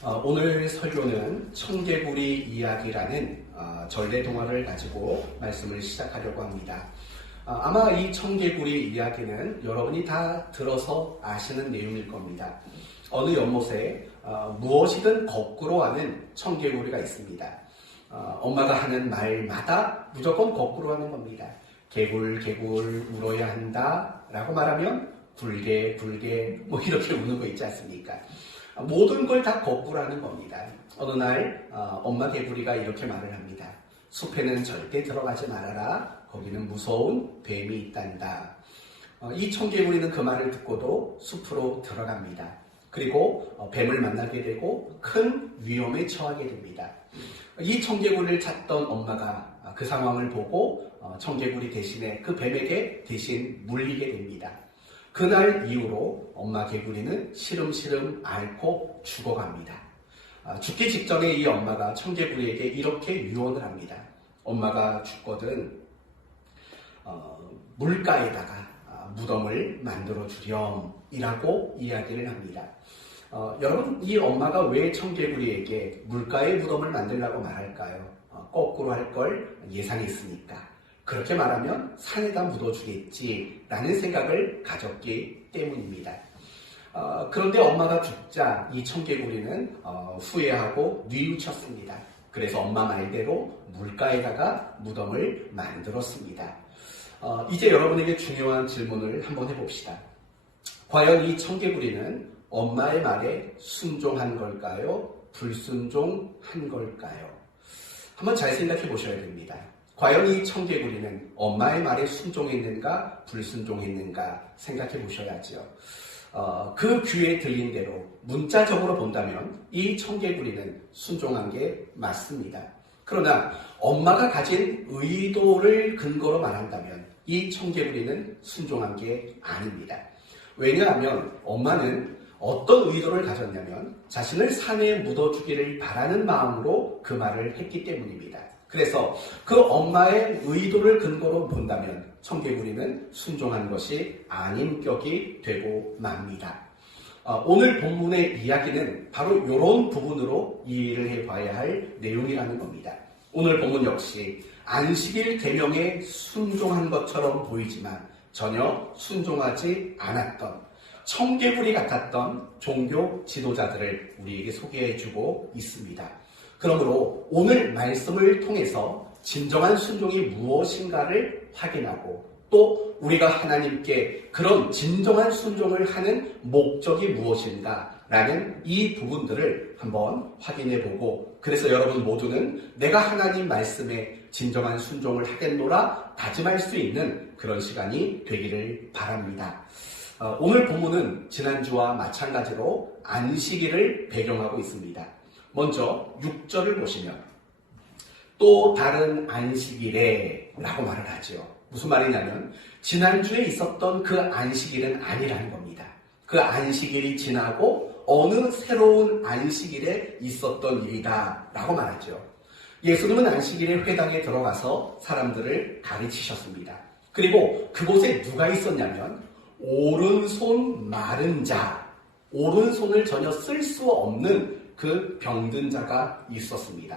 오늘 설교는 청개구리 이야기라는 전래 동화를 가지고 말씀을 시작하려고 합니다. 아마 이 청개구리 이야기는 여러분이 다 들어서 아시는 내용일 겁니다. 어느 연못에 무엇이든 거꾸로 하는 청개구리가 있습니다. 엄마가 하는 말마다 무조건 거꾸로 하는 겁니다. 개굴 개굴 울어야 한다 라고 말하면 굴게 굴게 뭐 이렇게 우는 거 있지 않습니까? 모든 걸 다 거꾸로 하는 겁니다. 어느 날 엄마 개구리가 이렇게 말을 합니다. 숲에는 절대 들어가지 말아라. 거기는 무서운 뱀이 있단다. 이 청개구리는 그 말을 듣고도 숲으로 들어갑니다. 그리고 뱀을 만나게 되고 큰 위험에 처하게 됩니다. 이 청개구리를 찾던 엄마가 그 상황을 보고 청개구리 대신에 그 뱀에게 대신 물리게 됩니다. 그날 이후로 엄마 개구리는 시름시름 앓고 죽어갑니다. 죽기 직전에 이 엄마가 청개구리에게 이렇게 유언을 합니다. 엄마가 죽거든 물가에다가 무덤을 만들어 주렴이라고 이야기를 합니다. 여러분, 이 엄마가 왜 청개구리에게 물가에 무덤을 만들라고 말할까요? 거꾸로 할 걸 예상했으니까. 그렇게 말하면 산에다 묻어주겠지라는 생각을 가졌기 때문입니다. 그런데 엄마가 죽자 이 청개구리는 후회하고 뉘우쳤습니다. 그래서 엄마 말대로 물가에다가 무덤을 만들었습니다. 이제 여러분에게 중요한 질문을 한번 해봅시다. 과연 이 청개구리는 엄마의 말에 순종한 걸까요? 불순종한 걸까요? 한번 잘 생각해 보셔야 됩니다. 과연 이 청개구리는 엄마의 말에 순종했는가 불순종했는가 생각해 보셔야죠. 그 귀에 들린 대로 문자적으로 본다면 이 청개구리는 순종한 게 맞습니다. 그러나 엄마가 가진 의도를 근거로 말한다면 이 청개구리는 순종한 게 아닙니다. 왜냐하면 엄마는 어떤 의도를 가졌냐면 자신을 산에 묻어주기를 바라는 마음으로 그 말을 했기 때문입니다. 그래서 그 엄마의 의도를 근거로 본다면 청개구리는 순종한 것이 아닌 격이 되고 맙니다. 오늘 본문의 이야기는 바로 이런 부분으로 이해를 해봐야 할 내용이라는 겁니다. 오늘 본문 역시 안식일 계명에 순종한 것처럼 보이지만 전혀 순종하지 않았던 청개구리 같았던 종교 지도자들을 우리에게 소개해주고 있습니다. 그러므로 오늘 말씀을 통해서 진정한 순종이 무엇인가를 확인하고 또 우리가 하나님께 그런 진정한 순종을 하는 목적이 무엇인가라는 이 부분들을 한번 확인해보고 그래서 여러분 모두는 내가 하나님 말씀에 진정한 순종을 하겠노라 다짐할 수 있는 그런 시간이 되기를 바랍니다. 오늘 본문은 지난주와 마찬가지로 안식일을 배경하고 있습니다. 먼저 6절을 보시면 또 다른 안식일에 라고 말을 하죠. 무슨 말이냐면 지난주에 있었던 그 안식일은 아니라는 겁니다. 그 안식일이 지나고 어느 새로운 안식일에 있었던 일이다 라고 말하죠. 예수님은 안식일에 회당에 들어가서 사람들을 가르치셨습니다. 그리고 그곳에 누가 있었냐면 오른손 마른 자, 오른손을 전혀 쓸 수 없는 그 병든 자가 있었습니다.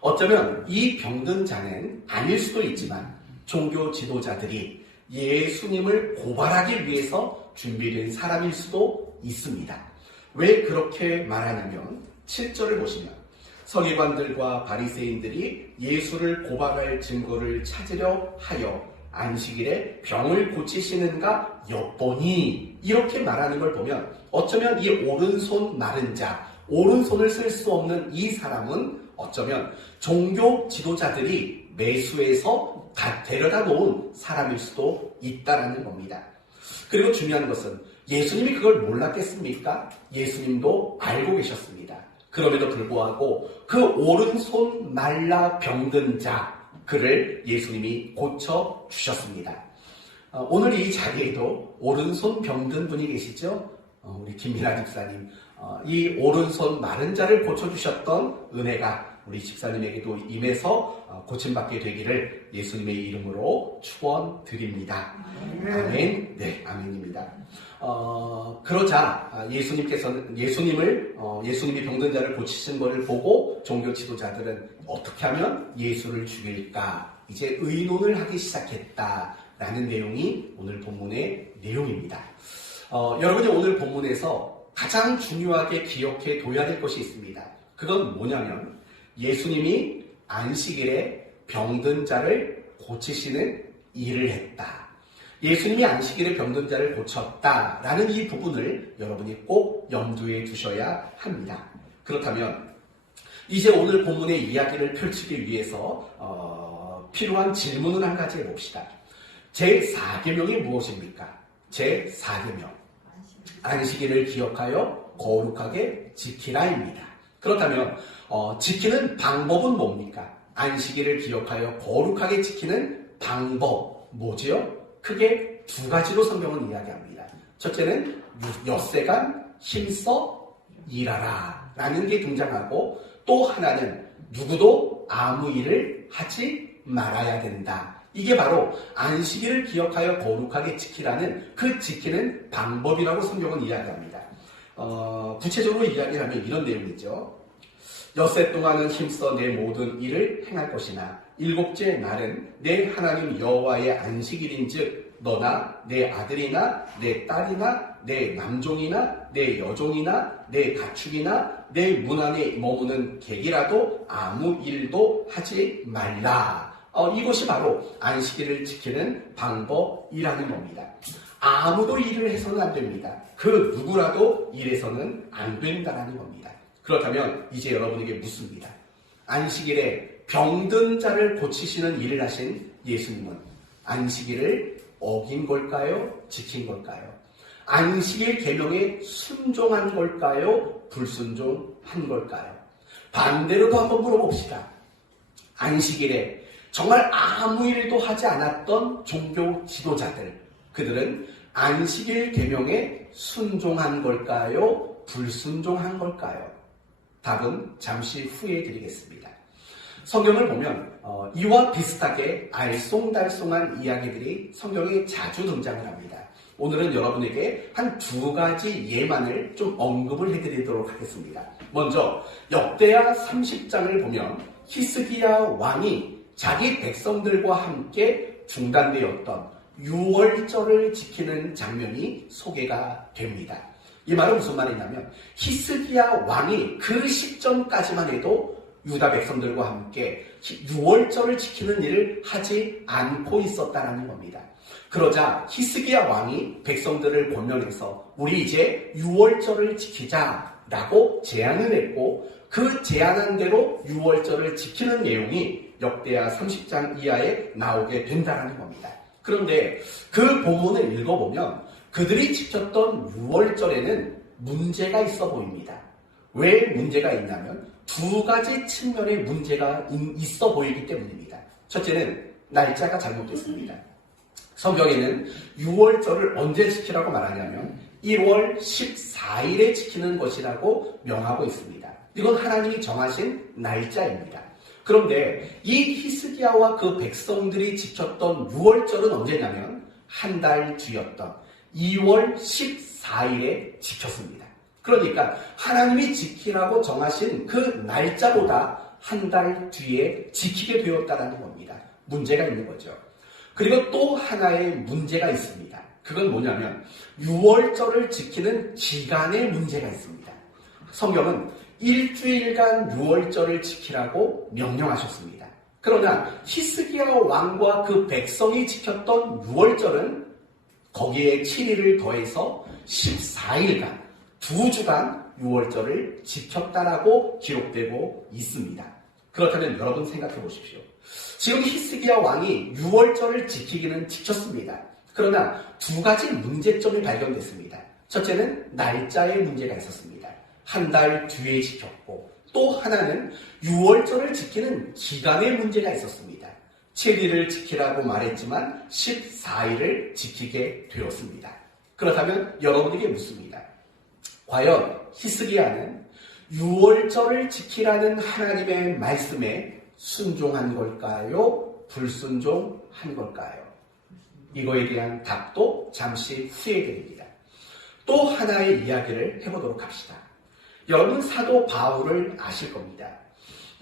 어쩌면 이 병든 자는 아닐 수도 있지만 종교 지도자들이 예수님을 고발하기 위해서 준비된 사람일 수도 있습니다. 왜 그렇게 말하냐면 7절을 보시면 서기관들과 바리새인들이 예수를 고발할 증거를 찾으려 하여 안식일에 병을 고치시는가 엿보니 이렇게 말하는 걸 보면 어쩌면 이 오른손 마른 자, 오른손을 쓸 수 없는 이 사람은 어쩌면 종교 지도자들이 매수해서 데려다 놓은 사람일 수도 있다라는 겁니다. 그리고 중요한 것은 예수님이 그걸 몰랐겠습니까? 예수님도 알고 계셨습니다. 그럼에도 불구하고 그 오른손 말라 병든 자 그를 예수님이 고쳐주셨습니다. 오늘 이 자리에도 오른손 병든 분이 계시죠? 우리 김민아 집사님. 이 오른손 마른 자를 고쳐주셨던 은혜가 우리 집사님에게도 임해서 고침받게 되기를 예수님의 이름으로 축원드립니다. 아멘. 네, 아멘입니다. 그러자 예수님이 병든 자를 고치신 것을 보고 종교 지도자들은 어떻게 하면 예수를 죽일까 이제 의논을 하기 시작했다라는 내용이 오늘 본문의 내용입니다. 여러분이 오늘 본문에서 가장 중요하게 기억해 둬야 될 것이 있습니다. 그건 뭐냐면 예수님이 안식일에 병든 자를 고치시는 일을 했다. 예수님이 안식일에 병든 자를 고쳤다라는 이 부분을 여러분이 꼭 염두에 두셔야 합니다. 그렇다면 이제 오늘 본문의 이야기를 펼치기 위해서 필요한 질문을 한 가지 해봅시다. 제4계명이 무엇입니까? 제4계명. 안식일을 기억하여 거룩하게 지키라입니다. 그렇다면 지키는 방법은 뭡니까? 안식일을 기억하여 거룩하게 지키는 방법 뭐지요? 크게 두 가지로 성경은 이야기합니다. 첫째는 엿새간 힘써 일하라 라는 게 등장하고 또 하나는 누구도 아무 일을 하지 말아야 된다. 이게 바로 안식일을 기억하여 거룩하게 지키라는 그 지키는 방법이라고 성경은 이야기합니다. 구체적으로 이야기하면 이런 내용이죠. 엿새 동안은 힘써 내 모든 일을 행할 것이나 일곱째 날은 내 하나님 여호와의 안식일인즉 너나 내 아들이나 내 딸이나 내 남종이나 내 여종이나 내 가축이나 내 문 안에 머무는 객이라도 아무 일도 하지 말라. 이것이 바로 안식일을 지키는 방법이라는 겁니다. 아무도 일을 해서는 안 됩니다. 그 누구라도 일해서는 안 된다는 겁니다. 그렇다면 이제 여러분에게 묻습니다. 안식일에 병든 자를 고치시는 일을 하신 예수님은 안식일을 어긴 걸까요? 지킨 걸까요? 안식일 계명에 순종한 걸까요? 불순종한 걸까요? 반대로도 한번 물어봅시다. 안식일에 정말 아무 일도 하지 않았던 종교 지도자들, 그들은 안식일 계명에 순종한 걸까요? 불순종한 걸까요? 답은 잠시 후에 드리겠습니다. 성경을 보면 이와 비슷하게 알쏭달쏭한 이야기들이 성경에 자주 등장을 합니다. 오늘은 여러분에게 한 두 가지 예만을 좀 언급을 해드리도록 하겠습니다. 먼저 역대하 30장을 보면 히스기야 왕이 자기 백성들과 함께 중단되었던 유월절을 지키는 장면이 소개가 됩니다. 이 말은 무슨 말이냐면 히스기야 왕이 그 시점까지만 해도 유다 백성들과 함께 유월절을 지키는 일을 하지 않고 있었다는 겁니다. 그러자 히스기야 왕이 백성들을 권면해서 우리 이제 유월절을 지키자라고 제안을 했고 그 제안한 대로 유월절을 지키는 내용이 역대하 30장 이하에 나오게 된다는 겁니다. 그런데 그 본문을 읽어보면 그들이 지켰던 유월절에는 문제가 있어 보입니다. 왜 문제가 있냐면 두 가지 측면의 문제가 있어 보이기 때문입니다. 첫째는 날짜가 잘못됐습니다. 성경에는 유월절을 언제 지키라고 말하냐면 1월 14일에 지키는 것이라고 명하고 있습니다. 이건 하나님이 정하신 날짜입니다. 그런데 이 히스기야와 그 백성들이 지켰던 유월절은 언제냐면 한 달 뒤였던 2월 14일에 지켰습니다. 그러니까 하나님이 지키라고 정하신 그 날짜보다 한 달 뒤에 지키게 되었다는 겁니다. 문제가 있는 거죠. 그리고 또 하나의 문제가 있습니다. 그건 뭐냐면 유월절을 지키는 기간에 문제가 있습니다. 성경은 일주일간 유월절을 지키라고 명령하셨습니다. 그러나 히스기야 왕과 그 백성이 지켰던 유월절은 거기에 7일을 더해서 14일간 2주간 유월절을 지켰다라고 기록되고 있습니다. 그렇다면 여러분 생각해 보십시오. 지금 히스기야 왕이 유월절을 지키기는 지켰습니다. 그러나 두 가지 문제점이 발견됐습니다. 첫째는 날짜에 문제가 있었습니다. 한 달 뒤에 지켰고 또 하나는 유월절을 지키는 기간에 문제가 있었습니다. 7일을 지키라고 말했지만 14일을 지키게 되었습니다. 그렇다면 여러분에게 묻습니다. 과연 히스기야는 유월절을 지키라는 하나님의 말씀에 순종한 걸까요? 불순종한 걸까요? 이거에 대한 답도 잠시 후에 드립니다. 또 하나의 이야기를 해보도록 합시다. 여러분 사도 바울을 아실 겁니다.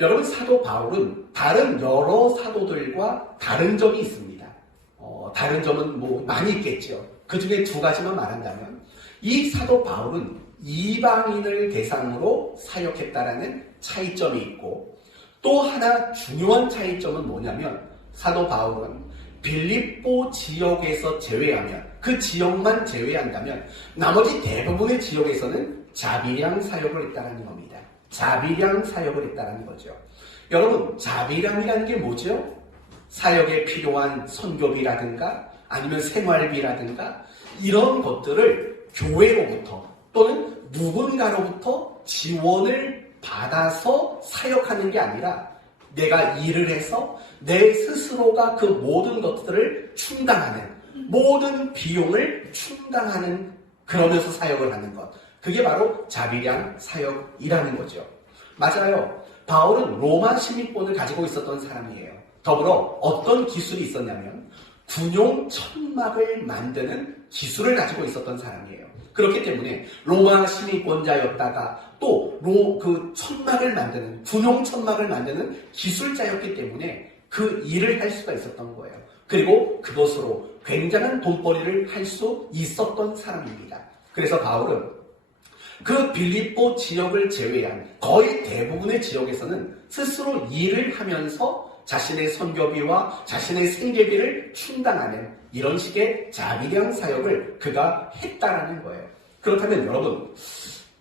여러분 사도 바울은 다른 여러 사도들과 다른 점이 있습니다. 다른 점은 뭐 많이 있겠죠. 그 중에 두 가지만 말한다면 이 사도 바울은 이방인을 대상으로 사역했다라는 차이점이 있고 또 하나 중요한 차이점은 뭐냐면 사도 바울은 빌립보 지역에서 제외하면 그 지역만 제외한다면 나머지 대부분의 지역에서는 자비량 사역을 했다는 겁니다. 자비량 사역을 했다는 거죠. 여러분 자비량이라는 게 뭐죠? 사역에 필요한 선교비라든가 아니면 생활비라든가 이런 것들을 교회로부터 또는 누군가로부터 지원을 받아서 사역하는 게 아니라 내가 일을 해서 내 스스로가 그 모든 것들을 충당하는 모든 비용을 충당하는 그러면서 사역을 하는 것. 그게 바로 자비량 사역이라는 거죠. 맞아요. 바울은 로마 시민권을 가지고 있었던 사람이에요. 더불어 어떤 기술이 있었냐면 군용 천막을 만드는 기술을 가지고 있었던 사람이에요. 그렇기 때문에 로마 시민권자였다가 또 그 천막을 만드는 군용 천막을 만드는 기술자였기 때문에 그 일을 할 수가 있었던 거예요. 그리고 그것으로 굉장한 돈벌이를 할 수 있었던 사람입니다. 그래서 바울은 그 빌립보 지역을 제외한 거의 대부분의 지역에서는 스스로 일을 하면서 자신의 선교비와 자신의 생계비를 충당하는 이런 식의 자비량 사역을 그가 했다라는 거예요. 그렇다면 여러분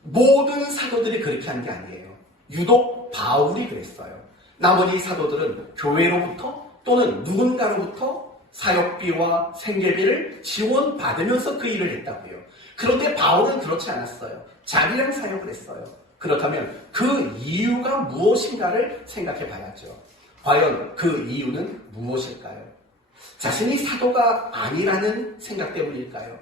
모든 사도들이 그렇게 한 게 아니에요. 유독 바울이 그랬어요. 나머지 사도들은 교회로부터 또는 누군가로부터 사역비와 생계비를 지원받으면서 그 일을 했다고요. 그런데 바울은 그렇지 않았어요. 자비량 사역을 했어요. 그렇다면 그 이유가 무엇인가를 생각해 봐야죠. 과연 그 이유는 무엇일까요? 자신이 사도가 아니라는 생각 때문일까요?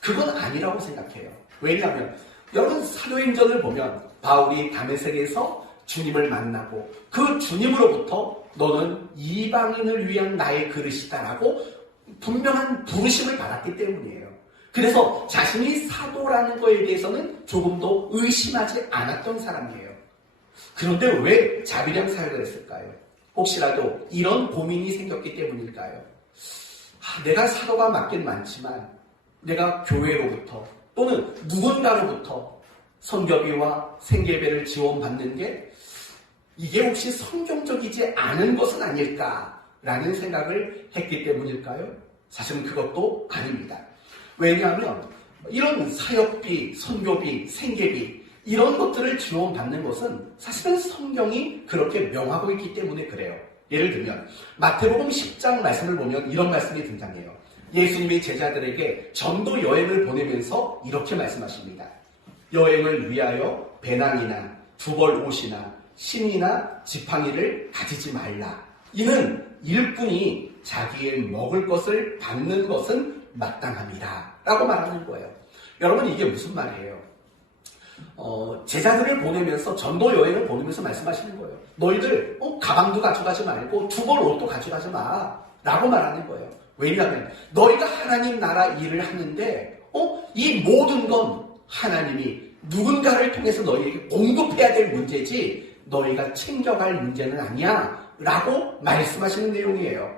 그건 아니라고 생각해요. 왜냐하면 여러분 사도행전을 보면 바울이 다메섹에서 주님을 만나고 그 주님으로부터 너는 이방인을 위한 나의 그릇이다라고 분명한 부르심을 받았기 때문이에요. 그래서 자신이 사도라는 것에 대해서는 조금도 의심하지 않았던 사람이에요. 그런데 왜 자비량 사역을 했을까요? 혹시라도 이런 고민이 생겼기 때문일까요? 내가 사도가 맞긴 많지만 내가 교회로부터 또는 누군가로부터 선교비와 생계비를 지원받는 게 이게 혹시 성경적이지 않은 것은 아닐까라는 생각을 했기 때문일까요? 사실은 그것도 아닙니다. 왜냐하면 이런 사역비, 선교비, 생계비 이런 것들을 지원받는 것은 사실은 성경이 그렇게 명하고 있기 때문에 그래요. 예를 들면 마태복음 10장 말씀을 보면 이런 말씀이 등장해요. 예수님이 제자들에게 전도 여행을 보내면서 이렇게 말씀하십니다. 여행을 위하여 배낭이나 두벌 옷이나 신이나 지팡이를 가지지 말라. 이는 일꾼이 자기의 먹을 것을 받는 것은 마땅함이라 라고 말하는 거예요. 여러분 이게 무슨 말이에요? 제자들을 보내면서 전도 여행을 보내면서 말씀하시는 거예요. 너희들 가방도 가져가지 말고 두벌 옷도 가져가지 마 라고 말하는 거예요. 왜냐하면 너희가 하나님 나라 일을 하는데 이 모든 건 하나님이 누군가를 통해서 너희에게 공급해야 될 문제지 너희가 챙겨갈 문제는 아니야 라고 말씀하시는 내용이에요.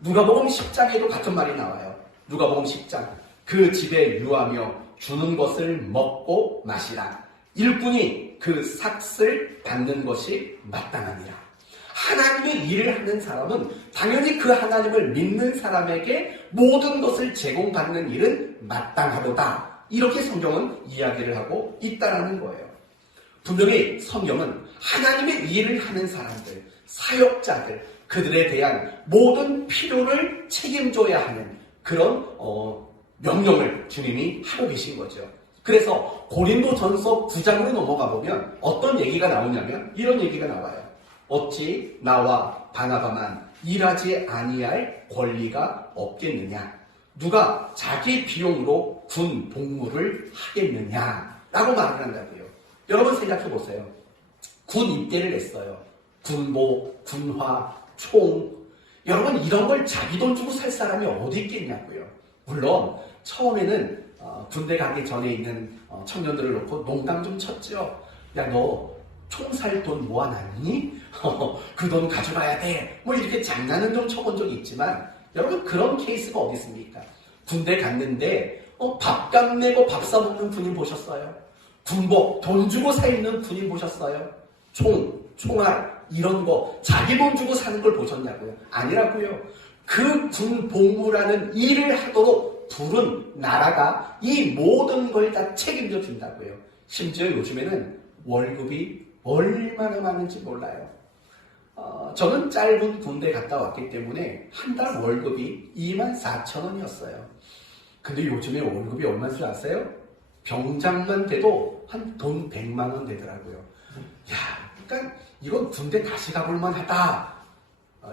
누가복음 10장에도 같은 말이 나와요. 누가복음 10장 그 집에 유하며 주는 것을 먹고 마시라. 일꾼이 그 삭을 받는 것이 마땅하니라. 하나님의 일을 하는 사람은 당연히 그 하나님을 믿는 사람에게 모든 것을 제공받는 일은 마땅하도다. 이렇게 성경은 이야기를 하고 있다는 거예요. 분명히 성경은 하나님의 일을 하는 사람들, 사역자들, 그들에 대한 모든 필요를 책임져야 하는 그런 명령을 주님이 하고 계신 거죠. 그래서 고린도전서 9장으로 넘어가 보면 어떤 얘기가 나오냐면 이런 얘기가 나와요. 어찌 나와 바나바만 일하지 아니할 권리가 없겠느냐? 누가 자기 비용으로 군 복무를 하겠느냐? 라고 말을 한다고요. 여러분 생각해 보세요. 군 입대를 했어요. 군복, 군화, 총. 여러분 이런 걸 자기 돈 주고 살 사람이 어디 있겠냐고요. 물론 처음에는 군대 가기 전에 있는 청년들을 놓고 농담 좀 쳤죠. 야, 너 총 살 돈 모아놨니? 그 돈 가져가야 돼. 뭐 이렇게 장난은 좀 쳐본 적이 있지만 여러분 그런 케이스가 어디 있습니까? 군대 갔는데 밥값 내고 밥 사먹는 군인 보셨어요? 군복 돈 주고 사 입는 군인 보셨어요? 총알 이런 거 자기 돈 주고 사는 걸 보셨냐고요? 아니라고요. 그 군복무라는 일을 하도록 부른 나라가 이 모든 걸 다 책임져 준다고요. 심지어 요즘에는 월급이 얼마나 많은지 몰라요. 저는 짧은 군대 갔다 왔기 때문에 한 달 월급이 24,000원이었어요. 근데 요즘에 월급이 얼마인 줄 아세요? 병장만 돼도 한 돈 100만 원 되더라고요. 야, 그러니까 이건 군대 다시 가볼만 하다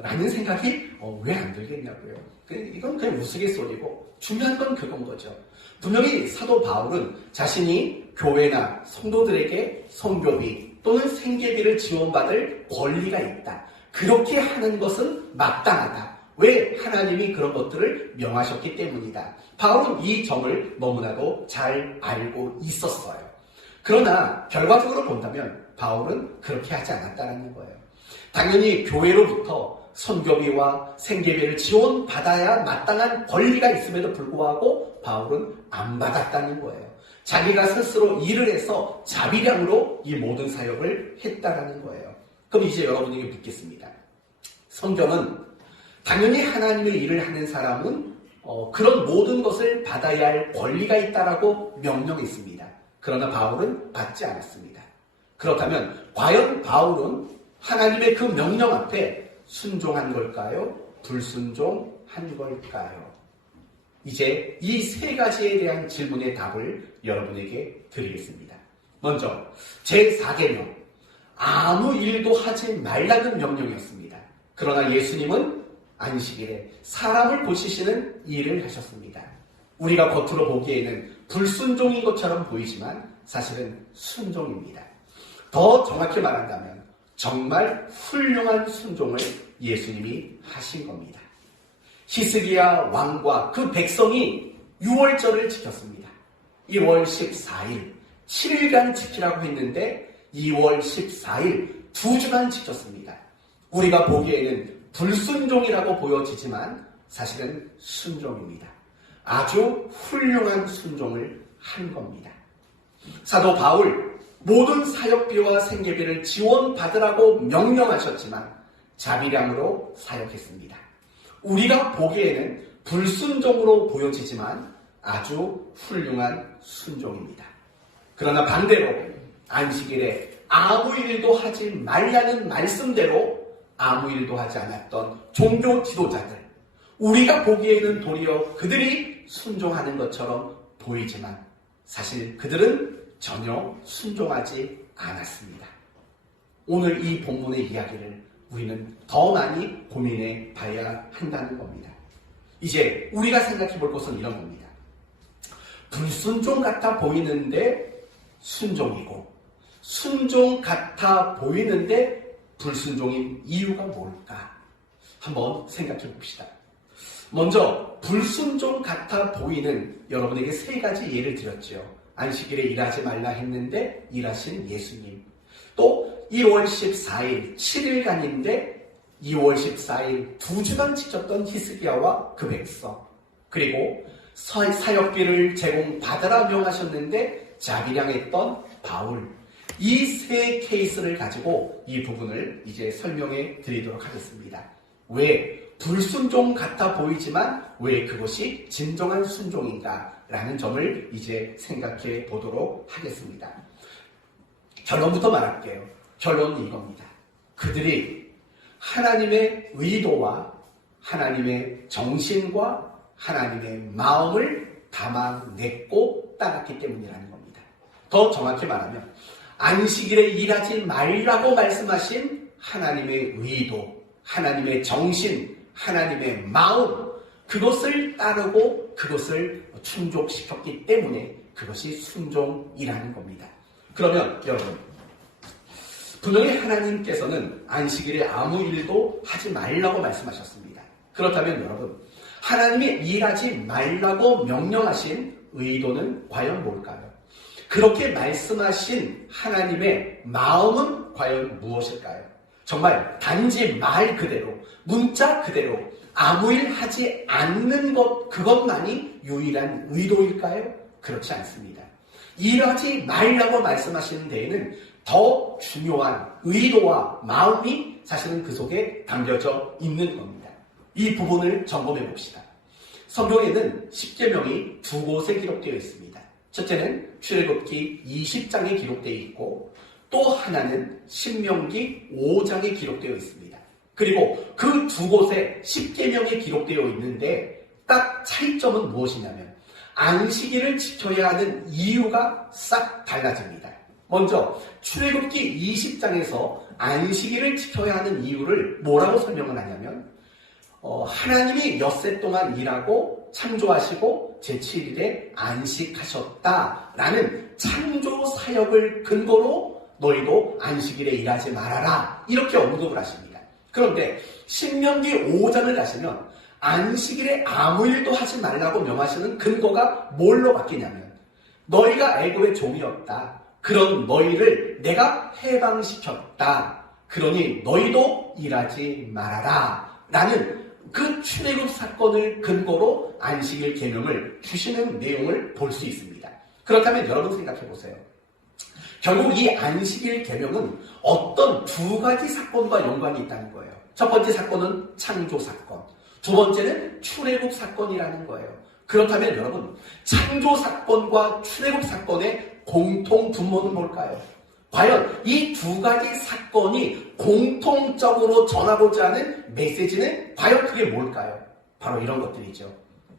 라는 생각이 왜 안 들겠냐고요. 이건 그냥 우스갯소리고 중요한 건 그건 거죠. 분명히 사도 바울은 자신이 교회나 성도들에게 성교비 또는 생계비를 지원받을 권리가 있다. 그렇게 하는 것은 마땅하다. 왜? 하나님이 그런 것들을 명하셨기 때문이다. 바울은 이 점을 너무나도 잘 알고 있었어요. 그러나 결과적으로 본다면 바울은 그렇게 하지 않았다는 거예요. 당연히 교회로부터 선교비와 생계비를 지원받아야 마땅한 권리가 있음에도 불구하고 바울은 안 받았다는 거예요. 자기가 스스로 일을 해서 자비량으로 이 모든 사역을 했다라는 거예요. 그럼 이제 여러분에게 묻겠습니다. 성경은 당연히 하나님의 일을 하는 사람은 그런 모든 것을 받아야 할 권리가 있다라고 명령했습니다. 그러나 바울은 받지 않았습니다. 그렇다면 과연 바울은 하나님의 그 명령 앞에 순종한 걸까요? 불순종한 걸까요? 이제 이 세 가지에 대한 질문의 답을 여러분에게 드리겠습니다. 먼저 제4계명 아무 일도 하지 말라는 명령이었습니다. 그러나 예수님은 안식일에 사람을 고치시는 일을 하셨습니다. 우리가 겉으로 보기에는 불순종인 것처럼 보이지만 사실은 순종입니다. 더 정확히 말한다면 정말 훌륭한 순종을 예수님이 하신 겁니다. 히스기야 왕과 그 백성이 6월절을 지켰습니다. 1월 14일 7일간 지키라고 했는데 2월 14일 2주간 지켰습니다. 우리가 보기에는 불순종이라고 보여지지만 사실은 순종입니다. 아주 훌륭한 순종을 한 겁니다. 사도 바울 모든 사역비와 생계비를 지원받으라고 명령하셨지만 자비량으로 사역했습니다. 우리가 보기에는 불순종으로 보여지지만 아주 훌륭한 순종입니다. 그러나 반대로 안식일에 아무 일도 하지 말라는 말씀대로 아무 일도 하지 않았던 종교 지도자들, 우리가 보기에는 도리어 그들이 순종하는 것처럼 보이지만 사실 그들은 전혀 순종하지 않았습니다. 오늘 이 본문의 이야기를 우리는 더 많이 고민해 봐야 한다는 겁니다. 이제 우리가 생각해 볼 것은 이런 겁니다. 불순종 같아 보이는데 순종이고 순종 같아 보이는데 불순종인 이유가 뭘까? 한번 생각해 봅시다. 먼저 불순종 같아 보이는 여러분에게 세 가지 예를 드렸죠. 안식일에 일하지 말라 했는데 일하신 예수님. 또 2월 14일 7일간인데 2월 14일 2주간 지켰던 히스기야와 그 백성. 그리고 사역비를 제공받으라 명하셨는데 자비량했던 바울. 이 세 케이스를 가지고 이 부분을 이제 설명해 드리도록 하겠습니다. 왜 불순종 같아 보이지만 왜 그것이 진정한 순종인가 라는 점을 이제 생각해 보도록 하겠습니다. 결론부터 말할게요. 결론은 이겁니다. 그들이 하나님의 의도와 하나님의 정신과 하나님의 마음을 담아냈고 따랐기 때문이라는 겁니다. 더 정확히 말하면 안식일에 일하지 말라고 말씀하신 하나님의 의도, 하나님의 정신, 하나님의 마음, 그것을 따르고 그것을 충족시켰기 때문에 그것이 순종이라는 겁니다. 그러면 여러분, 분명히 하나님께서는 안식일에 아무 일도 하지 말라고 말씀하셨습니다. 그렇다면 여러분, 하나님이 일하지 말라고 명령하신 의도는 과연 뭘까요? 그렇게 말씀하신 하나님의 마음은 과연 무엇일까요? 정말 단지 말 그대로, 문자 그대로 아무 일 하지 않는 것, 그것만이 유일한 의도일까요? 그렇지 않습니다. 일하지 말라고 말씀하시는 데에는 더 중요한 의도와 마음이 사실은 그 속에 담겨져 있는 겁니다. 이 부분을 점검해 봅시다. 성경에는 10계명이 두 곳에 기록되어 있습니다. 첫째는 출애굽기 20장에 기록되어 있고 또 하나는 신명기 5장에 기록되어 있습니다. 그리고 그 두 곳에 10계명이 기록되어 있는데 딱 차이점은 무엇이냐면 안식일을 지켜야 하는 이유가 싹 달라집니다. 먼저 출애굽기 20장에서 안식일을 지켜야 하는 이유를 뭐라고 설명을 하냐면 하나님이 엿새 동안 일하고 창조하시고 제7일에 안식하셨다라는 창조 사역을 근거로 너희도 안식일에 일하지 말아라 이렇게 언급을 하십니다. 그런데 신명기 5장을 가시면 안식일에 아무 일도 하지 말라고 명하시는 근거가 뭘로 바뀌냐면 너희가 애굽의 종이었다. 그런 너희를 내가 해방시켰다. 그러니 너희도 일하지 말아라. 라는 그 출애굽 사건을 근거로 안식일 계명을 주시는 내용을 볼 수 있습니다. 그렇다면 여러분 생각해 보세요. 결국 이 안식일 계명은 어떤 두 가지 사건과 연관이 있다는 거예요. 첫 번째 사건은 창조 사건, 두 번째는 출애굽 사건이라는 거예요. 그렇다면 여러분, 창조 사건과 출애굽 사건의 공통 분모는 뭘까요? 과연 이 두 가지 사건이 공통적으로 전하고자 하는 메시지는 과연 그게 뭘까요? 바로 이런 것들이죠.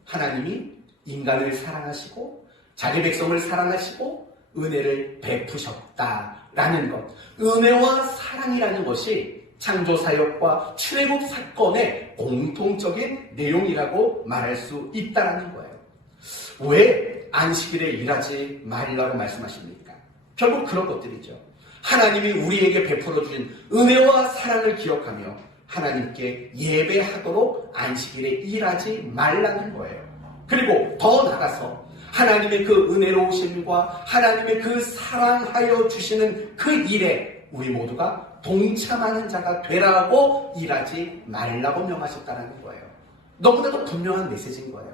하나님이 인간을 사랑하시고 자기 백성을 사랑하시고 은혜를 베푸셨다라는 것. 은혜와 사랑이라는 것이 창조사역과 출애굽 사건의 공통적인 내용이라고 말할 수 있다는 거예요. 왜 안식일에 일하지 말라고 말씀하십니까? 결국 그런 것들이죠. 하나님이 우리에게 베풀어 주신 은혜와 사랑을 기억하며 하나님께 예배하도록 안식일에 일하지 말라는 거예요. 그리고 더 나아가서 하나님의 그 은혜로우심과 하나님의 그 사랑하여 주시는 그 일에 우리 모두가 동참하는 자가 되라고 일하지 말라고 명하셨다는 거예요. 너무나도 분명한 메시지인 거예요.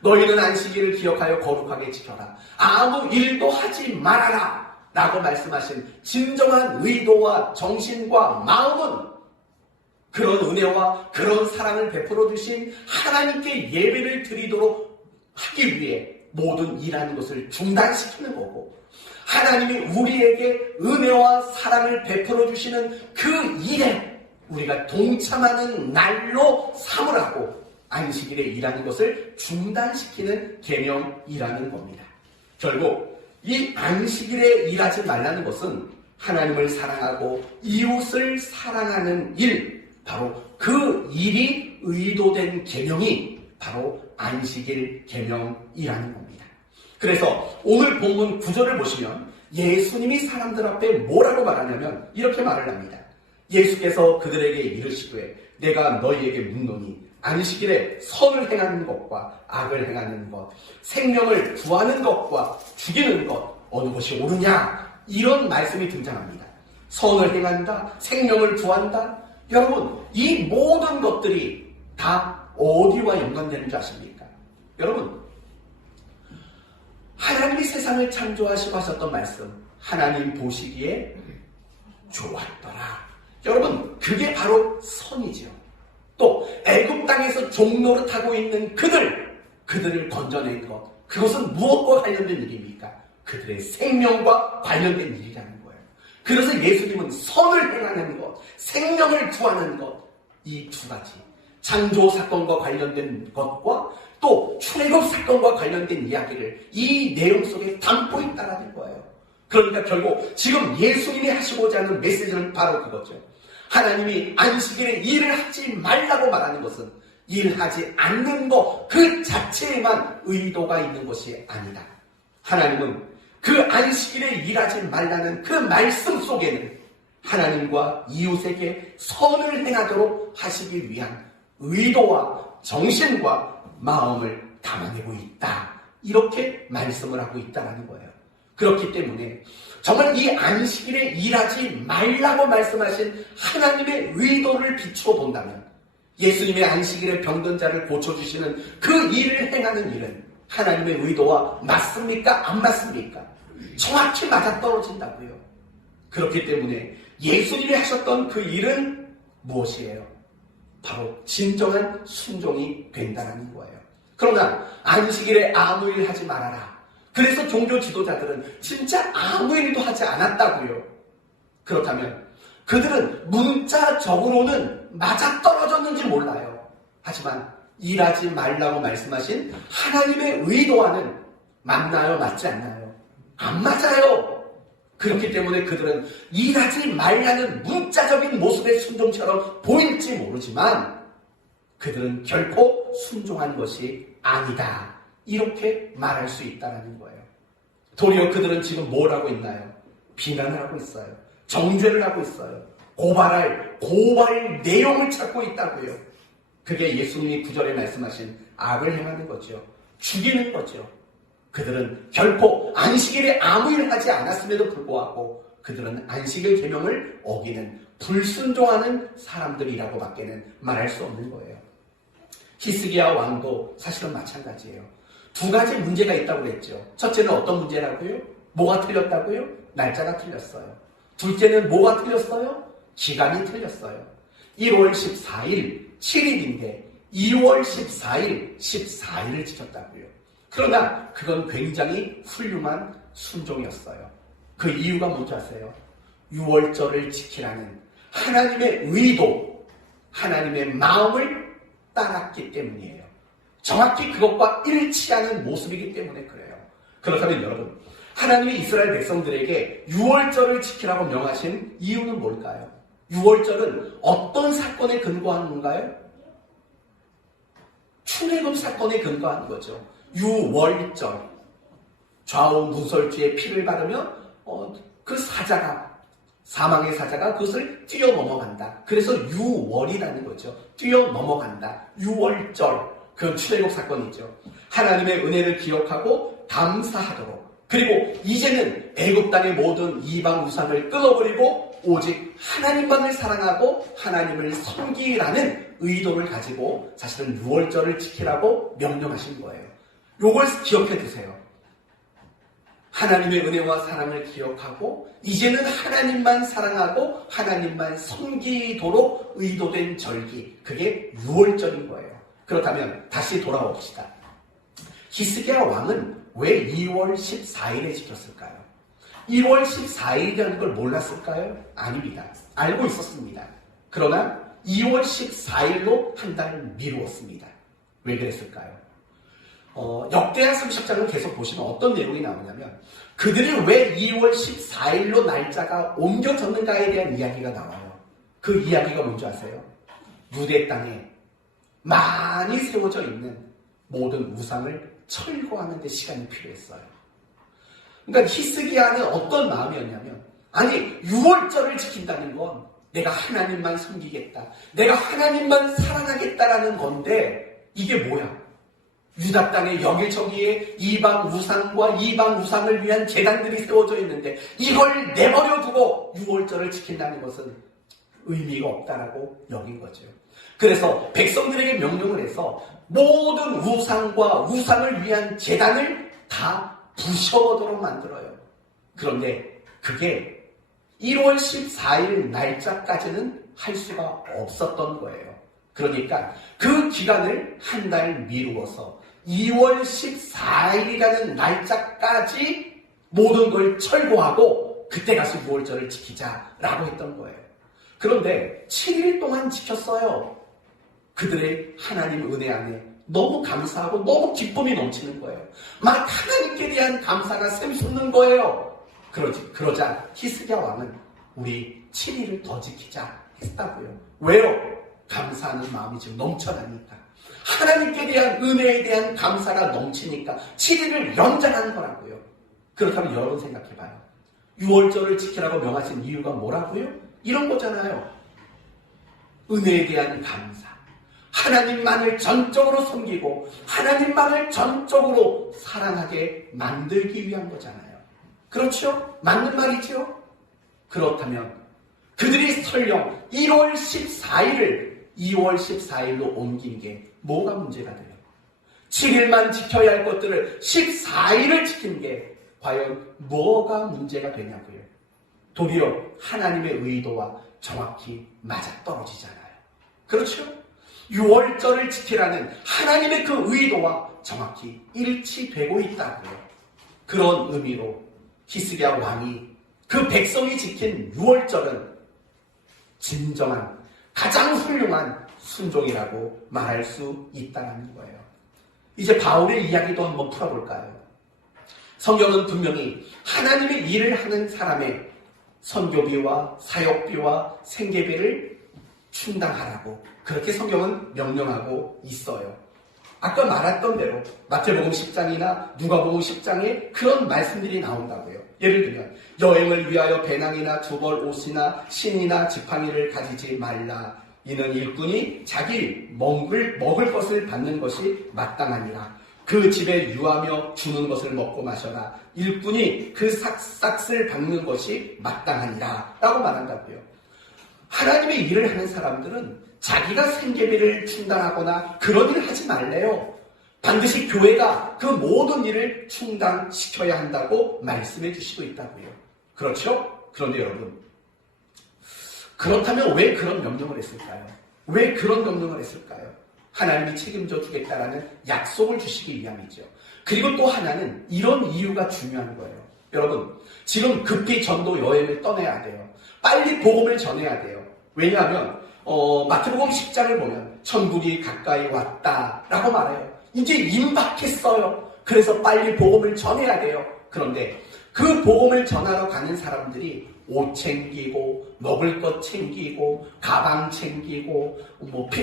너희는 안식일을 기억하여 거룩하게 지켜라. 아무 일도 하지 말아라. 라고 말씀하신 진정한 의도와 정신과 마음은 그런 은혜와 그런 사랑을 베풀어 주신 하나님께 예배를 드리도록 하기 위해 모든 일하는 것을 중단시키는 거고, 하나님이 우리에게 은혜와 사랑을 베풀어 주시는 그 일에 우리가 동참하는 날로 삼으라고 안식일에 일하는 것을 중단시키는 계명이라는 겁니다. 결국 이 안식일에 일하지 말라는 것은 하나님을 사랑하고 이웃을 사랑하는 일, 바로 그 일이 의도된 계명이 바로 안식일 계명이라는 겁니다. 그래서 오늘 본문 9절을 보시면 예수님이 사람들 앞에 뭐라고 말하냐면 이렇게 말을 합니다. 예수께서 그들에게 이르시되 내가 너희에게 묻노니 안식일에 선을 행하는 것과 악을 행하는 것, 생명을 구하는 것과 죽이는 것 어느 것이 옳으냐? 이런 말씀이 등장합니다. 선을 행한다, 생명을 구한다. 여러분, 이 모든 것들이 다 어디와 연관되는 줄 아십니까? 여러분, 하나님이 세상을 창조하시고 하셨던 말씀, 하나님 보시기에 좋았더라. 여러분, 그게 바로 선이죠. 또 애굽 땅에서 종노릇하고 있는 그들을 건져낸 것, 그것은 무엇과 관련된 일입니까? 그들의 생명과 관련된 일이라는 거예요. 그래서 예수님은 선을 행하는 것, 생명을 구하는 것, 이 두 가지 창조 사건과 관련된 것과 또 출애굽 사건과 관련된 이야기를 이 내용 속에 담고 있다는 거예요. 그러니까 결국 지금 예수님이 하시고자 하는 메시지는 바로 그거죠. 하나님이 안식일에 일을 하지 말라고 말하는 것은 일하지 않는 것 그 자체에만 의도가 있는 것이 아니다. 하나님은 그 안식일에 일하지 말라는 그 말씀 속에는 하나님과 이웃에게 선을 행하도록 하시기 위한 의도와 정신과 마음을 담아내고 있다. 이렇게 말씀을 하고 있다는 거예요. 그렇기 때문에 정말 이 안식일에 일하지 말라고 말씀하신 하나님의 의도를 비추어 본다면 예수님의 안식일에 병든 자를 고쳐주시는 그 일을 행하는 일은 하나님의 의도와 맞습니까? 안 맞습니까? 정확히 맞아떨어진다고요. 그렇기 때문에 예수님이 하셨던 그 일은 무엇이에요? 바로 진정한 순종이 된다는 거예요. 그러나 안식일에 아무 일 하지 말아라. 그래서 종교 지도자들은 진짜 아무 일도 하지 않았다고요. 그렇다면 그들은 문자적으로는 맞아떨어졌는지 몰라요. 하지만 일하지 말라고 말씀하신 하나님의 의도와는 맞나요? 맞지 않나요? 안 맞아요. 그렇기 때문에 그들은 일하지 말라는 문자적인 모습의 순종처럼 보일지 모르지만 그들은 결코 순종한 것이 아니다. 이렇게 말할 수 있다는 거예요. 도리어 그들은 지금 뭘 하고 있나요? 비난을 하고 있어요. 정죄를 하고 있어요. 고발 내용을 찾고 있다고요. 그게 예수님이 9절에 말씀하신 악을 행하는 거죠. 죽이는 거죠. 그들은 결코 안식일에 아무 일 하지 않았음에도 불구하고 그들은 안식일 계명을 어기는 불순종하는 사람들이라고밖에는 말할 수 없는 거예요. 히스기야 왕도 사실은 마찬가지예요. 두 가지 문제가 있다고 그랬죠. 첫째는 어떤 문제라고요? 뭐가 틀렸다고요? 날짜가 틀렸어요. 둘째는 뭐가 틀렸어요? 기간이 틀렸어요. 1월 14일 7일인데 2월 14일 14일을 지켰다고요. 그러나 그건 굉장히 훌륭한 순종이었어요. 그 이유가 뭔지 아세요? 6월절을 지키라는 하나님의 의도, 하나님의 마음을 따랐기 때문이에요. 정확히 그것과 일치하는 모습이기 때문에 그래요. 그렇다면 여러분, 하나님이 이스라엘 백성들에게 6월절을 지키라고 명하신 이유는 뭘까요? 6월절은 어떤 사건에 근거한 건가요? 출애굽 사건에 근거한 거죠. 6월절. 좌우 문설주에 피를 바르면 그 사망의 사자가 그것을 뛰어넘어간다. 그래서 6월이라는 거죠. 뛰어넘어간다. 6월절. 그건 출애굽 사건이죠. 하나님의 은혜를 기억하고 감사하도록. 그리고 이제는 애굽 땅의 모든 이방 우상을 끊어버리고 오직 하나님만을 사랑하고 하나님을 섬기라는 의도를 가지고 사실은 6월절을 지키라고 명령하신 거예요. 요걸 기억해 두세요. 하나님의 은혜와 사랑을 기억하고 이제는 하나님만 사랑하고 하나님만 섬기도록 의도된 절기, 그게 6월절인 거예요. 그렇다면 다시 돌아옵시다. 히스기야 왕은 왜 2월 14일에 지켰을까요? 1월 14일이라는 걸 몰랐을까요? 아닙니다. 알고 있었습니다. 그러나 2월 14일로 한 달 미루었습니다. 왜 그랬을까요? 역대하 30장을 계속 보시면 어떤 내용이 나오냐면 그들이 왜 2월 14일로 날짜가 옮겨졌는가에 대한 이야기가 나와요. 그 이야기가 뭔지 아세요? 유대 땅에 많이 세워져 있는 모든 우상을 철거하는 데 시간이 필요했어요. 그러니까 히스기야는 어떤 마음이었냐면 아니 6월절을 지킨다는 건 내가 하나님만 섬기겠다. 내가 하나님만 사랑하겠다라는 건데 이게 뭐야? 유다 땅에 여기저기에 이방 우상과 이방 우상을 위한 제단들이 세워져 있는데 이걸 내버려 두고 6월절을 지킨다는 것은 의미가 없다라고 여긴 거죠. 그래서 백성들에게 명령을 해서 모든 우상과 우상을 위한 제단을 다 부셔버리도록 만들어요. 그런데 그게 1월 14일 날짜까지는 할 수가 없었던 거예요. 그러니까 그 기간을 한 달 미루어서 2월 14일이라는 날짜까지 모든 걸 철거하고 그때 가서 6월절을 지키자라고 했던 거예요. 그런데 7일 동안 지켰어요. 그들의 하나님 은혜 안에 너무 감사하고 너무 기쁨이 넘치는 거예요. 막 하나님께 대한 감사가 샘솟는 거예요. 그러자 히스기야 왕은 우리 7일을 더 지키자 했다고요. 왜요? 감사하는 마음이 지금 넘쳐나니까. 하나님께 대한 은혜에 대한 감사가 넘치니까 7일을 연장하는 거라고요. 그렇다면 여러분 생각해봐요. 6월절을 지키라고 명하신 이유가 뭐라고요? 이런 거잖아요. 은혜에 대한 감사. 하나님만을 전적으로 섬기고 하나님만을 전적으로 사랑하게 만들기 위한 거잖아요. 그렇죠? 맞는 말이죠? 그렇다면 그들이 설령 1월 14일을 2월 14일로 옮긴 게 뭐가 문제가 돼요? 7일만 지켜야 할 것들을 14일을 지킨 게 과연 뭐가 문제가 되냐고요. 도리어 하나님의 의도와 정확히 맞아떨어지잖아요. 그렇죠? 6월절을 지키라는 하나님의 그 의도와 정확히 일치되고 있다고요. 그런 의미로 히스기야 왕이 그 백성이 지킨 6월절은 진정한 가장 훌륭한 순종이라고 말할 수 있다는 거예요. 이제 바울의 이야기도 한번 풀어볼까요? 성경은 분명히 하나님의 일을 하는 사람의 선교비와 사역비와 생계비를 충당하라고 그렇게 성경은 명령하고 있어요. 아까 말했던 대로 마태복음 10장이나 누가복음 10장에 그런 말씀들이 나온다고요. 예를 들면 여행을 위하여 배낭이나 두벌 옷이나 신이나 지팡이를 가지지 말라. 이는 일꾼이 자기 먹을 것을 받는 것이 마땅하니라. 그 집에 유하며 주는 것을 먹고 마셔라. 일꾼이 그 삭을 받는 것이 마땅하니라 라고 말한다고요. 하나님의 일을 하는 사람들은 자기가 생계비를 충당하거나 그런 일을 하지 말래요. 반드시 교회가 그 모든 일을 충당시켜야 한다고 말씀해 주시고 있다고요. 그렇죠? 그런데 여러분, 그렇다면 왜 그런 명령을 했을까요? 왜 그런 명령을 했을까요? 하나님이 책임져 주겠다라는 약속을 주시기 위함이죠. 그리고 또 하나는 이런 이유가 중요한 거예요. 여러분, 지금 급히 전도 여행을 떠나야 돼요. 빨리 복음을 전해야 돼요. 왜냐하면 마태복음 10장을 보면 천국이 가까이 왔다라고 말해요. 이제 임박했어요. 그래서 빨리 복음을 전해야 돼요. 그런데 그 복음을 전하러 가는 사람들이 옷 챙기고 먹을 것 챙기고 가방 챙기고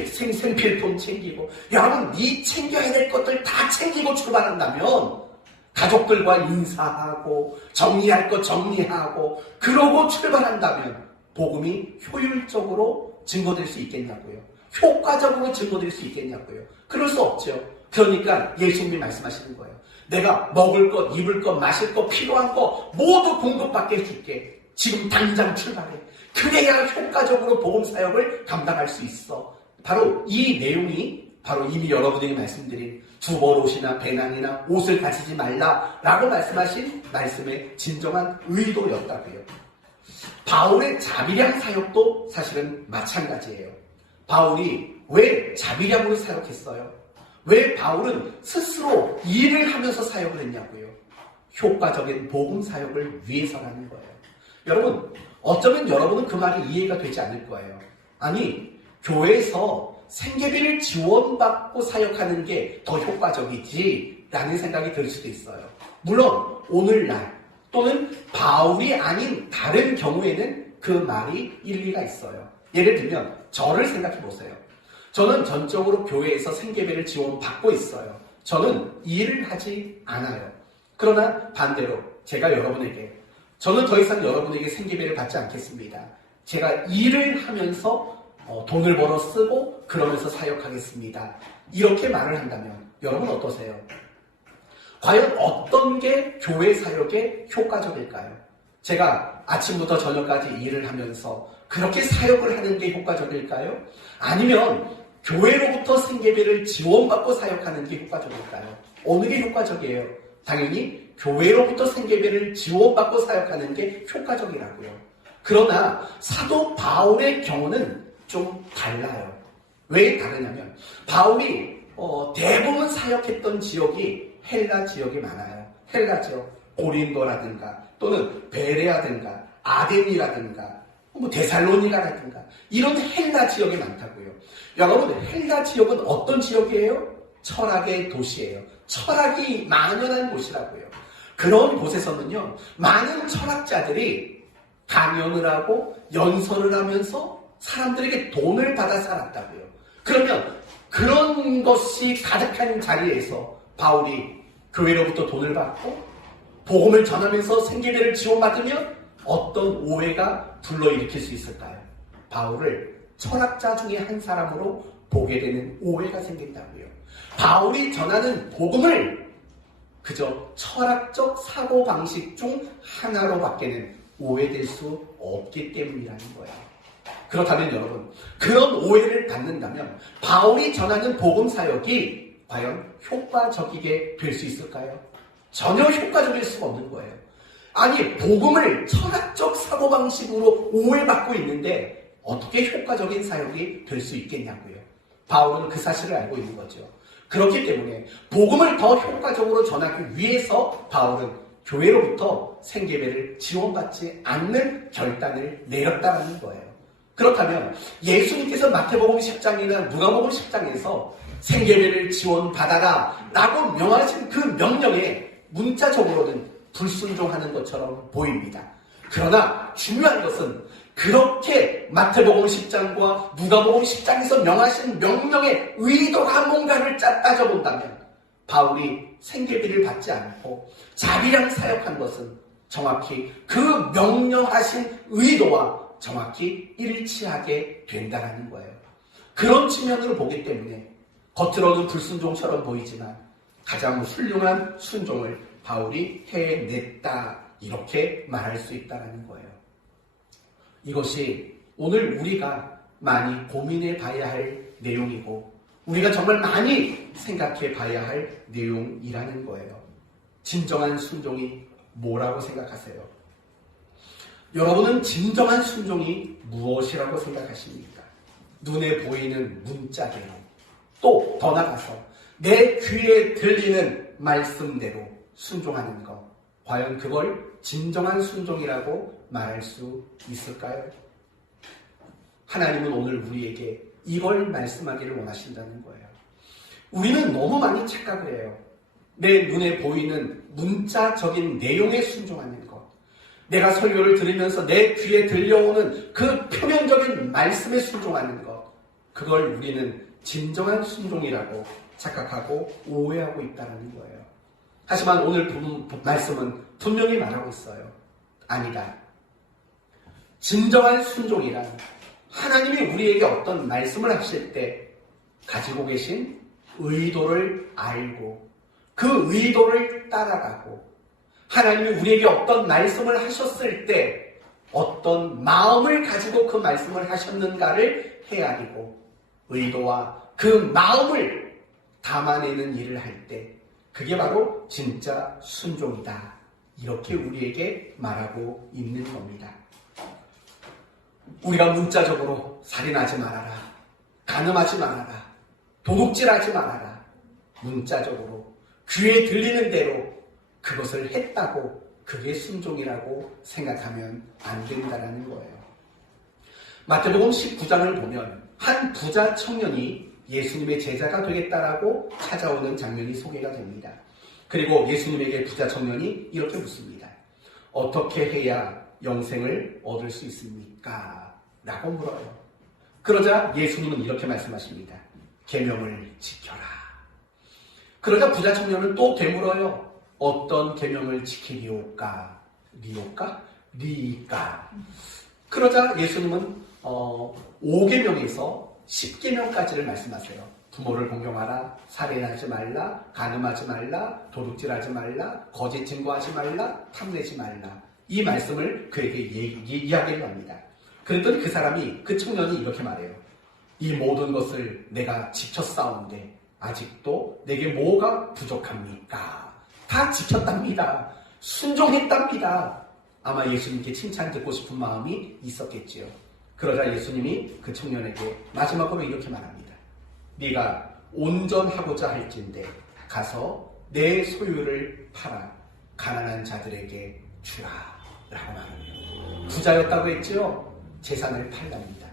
생필품 챙기고 여러분 이 챙겨야 될 것들 다 챙기고 출발한다면 가족들과 인사하고 정리할 것 정리하고 그러고 출발한다면 복음이 효율적으로 증거될 수 있겠냐고요. 효과적으로 증거될 수 있겠냐고요. 그럴 수 없죠. 그러니까 예수님이 말씀하시는 거예요. 내가 먹을 것, 입을 것, 마실 것, 필요한 것 모두 공급받게 해줄게. 지금 당장 출발해. 그래야 효과적으로 복음 사역을 감당할 수 있어. 바로 이 내용이 바로 이미 여러분에게 말씀드린 두벌 옷이나 배낭이나 옷을 가지지 말라라고 말씀하신 말씀의 진정한 의도였다고요. 바울의 자비량 사역도 사실은 마찬가지예요. 바울이 왜 자비량으로 사역했어요? 왜 바울은 스스로 일을 하면서 사역을 했냐고요? 효과적인 복음 사역을 위해서라는 거예요. 여러분, 어쩌면 여러분은 그 말이 이해가 되지 않을 거예요. 아니, 교회에서 생계비를 지원받고 사역하는 게 더 효과적이지 라는 생각이 들 수도 있어요. 물론 오늘날 또는 바울이 아닌 다른 경우에는 그 말이 일리가 있어요. 예를 들면 저를 생각해 보세요. 저는 전적으로 교회에서 생계비를 지원받고 있어요. 저는 일을 하지 않아요. 그러나 반대로 제가 여러분에게 저는 더 이상 여러분에게 생계비를 받지 않겠습니다. 제가 일을 하면서 돈을 벌어 쓰고 그러면서 사역하겠습니다. 이렇게 말을 한다면 여러분 어떠세요? 과연 어떤 게 교회 사역에 효과적일까요? 제가 아침부터 저녁까지 일을 하면서 그렇게 사역을 하는 게 효과적일까요? 아니면 교회로부터 생계비를 지원받고 사역하는 게 효과적일까요? 어느 게 효과적이에요? 당연히 교회로부터 생계비를 지원받고 사역하는 게 효과적이라고요. 그러나 사도 바울의 경우는 좀 달라요. 왜 다르냐면 바울이 대부분 사역했던 지역이 헬라 지역이 많아요. 헬라 지역, 고린도라든가 또는 베레아든가 아덴이라든가 데살로니가라든가 이런 헬라 지역이 많다고요. 여러분, 헬라 지역은 어떤 지역이에요? 철학의 도시예요. 철학이 만연한 곳이라고요. 그런 곳에서는요, 많은 철학자들이 강연을 하고 연설을 하면서 사람들에게 돈을 받아 살았다고요. 그러면 그런 것이 가득한 자리에서 바울이 교회로부터 돈을 받고 복음을 전하면서 생계비를 지원받으면 어떤 오해가 불러일으킬 수 있을까요? 바울을 철학자 중에 한 사람으로 보게 되는 오해가 생긴다고요. 바울이 전하는 복음을 그저 철학적 사고방식 중 하나로밖에는 오해될 수 없기 때문이라는 거예요. 그렇다면 여러분, 그런 오해를 받는다면 바울이 전하는 복음 사역이 과연 효과적이게 될 수 있을까요? 전혀 효과적일 수가 없는 거예요. 아니, 복음을 철학적 사고방식으로 오해받고 있는데 어떻게 효과적인 사역이 될 수 있겠냐고요. 바울은 그 사실을 알고 있는 거죠. 그렇기 때문에 복음을 더 효과적으로 전하기 위해서 바울은 교회로부터 생계배를 지원받지 않는 결단을 내렸다는 거예요. 그렇다면 예수님께서 마태복음 10장이나 누가복음 10장에서 생계배를 지원받아라 라고 명하신 그 명령에 문자적으로는 불순종하는 것처럼 보입니다. 그러나 중요한 것은 그렇게 마태복음 10장과 누가복음 10장에서 명하신 명령의 의도가 뭔가를 따져본다면 바울이 생계비를 받지 않고 자비랑 사역한 것은 정확히 그 명령하신 의도와 정확히 일치하게 된다는 거예요. 그런 측면으로 보기 때문에 겉으로는 불순종처럼 보이지만 가장 훌륭한 순종을 바울이 해냈다, 이렇게 말할 수 있다는 거예요. 이것이 오늘 우리가 많이 고민해 봐야 할 내용이고 우리가 정말 많이 생각해 봐야 할 내용이라는 거예요. 진정한 순종이 뭐라고 생각하세요? 여러분은 진정한 순종이 무엇이라고 생각하십니까? 눈에 보이는 문자대로, 또 더 나가서 내 귀에 들리는 말씀대로 순종하는 것, 과연 그걸 진정한 순종이라고 말할 수 있을까요? 하나님은 오늘 우리에게 이걸 말씀하기를 원하신다는 거예요. 우리는 너무 많이 착각을 해요. 내 눈에 보이는 문자적인 내용에 순종하는 것, 내가 설교를 들으면서 내 귀에 들려오는 그 표면적인 말씀에 순종하는 것, 그걸 우리는 진정한 순종이라고 착각하고 오해하고 있다는 거예요. 하지만 오늘 말씀은 분명히 말하고 있어요. 아니다. 진정한 순종이란 하나님이 우리에게 어떤 말씀을 하실 때 가지고 계신 의도를 알고 그 의도를 따라가고 하나님이 우리에게 어떤 말씀을 하셨을 때 어떤 마음을 가지고 그 말씀을 하셨는가를 헤아리고 의도와 그 마음을 담아내는 일을 할 때 그게 바로 진짜 순종이다. 이렇게 우리에게 말하고 있는 겁니다. 우리가 문자적으로 살인하지 말아라, 간음하지 말아라, 도둑질하지 말아라, 문자적으로 귀에 들리는 대로 그것을 했다고 그게 순종이라고 생각하면 안 된다는 거예요. 마태복음 19장을 보면 한 부자 청년이 예수님의 제자가 되겠다라고 찾아오는 장면이 소개가 됩니다. 그리고 예수님에게 부자 청년이 이렇게 묻습니다. 어떻게 해야 영생을 얻을 수 있습니까? 라고 물어요. 그러자 예수님은 이렇게 말씀하십니다. 계명을 지켜라. 그러자 부자 청년은 또 되물어요. 어떤 계명을 지키리오까? 리이까? 그러자 예수님은 5계명에서 10계명까지를 말씀하세요. 부모를 공경하라, 살인하지 말라, 간음하지 말라, 도둑질하지 말라, 거짓 증거하지 말라, 탐내지 말라. 이 말씀을 그에게 이야기를 합니다. 그랬더니 그 청년이 이렇게 말해요. 이 모든 것을 내가 지켰사온데 아직도 내게 뭐가 부족합니까? 다 지켰답니다. 순종했답니다. 아마 예수님께 칭찬 듣고 싶은 마음이 있었겠지요. 그러자 예수님이 그 청년에게 마지막으로 이렇게 말합니다. 네가 온전하고자 할진대 가서 내 소유를 팔아 가난한 자들에게 주라 라고 말합니다. 부자였다고 했지요. 재산을 팔랍니다.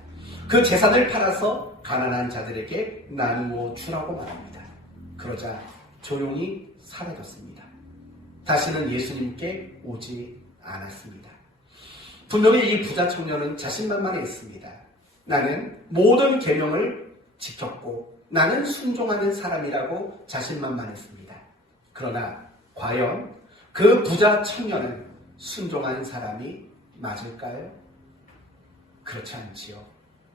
그 재산을 팔아서 가난한 자들에게 나누어 주라고 말합니다. 그러자 조용히 사라졌습니다. 다시는 예수님께 오지 않았습니다. 분명히 이 부자 청년은 자신만만했습니다. 나는 모든 계명을 지켰고 나는 순종하는 사람이라고 자신만만했습니다. 그러나 과연 그 부자 청년은 순종한 사람이 맞을까요? 그렇지 않지요.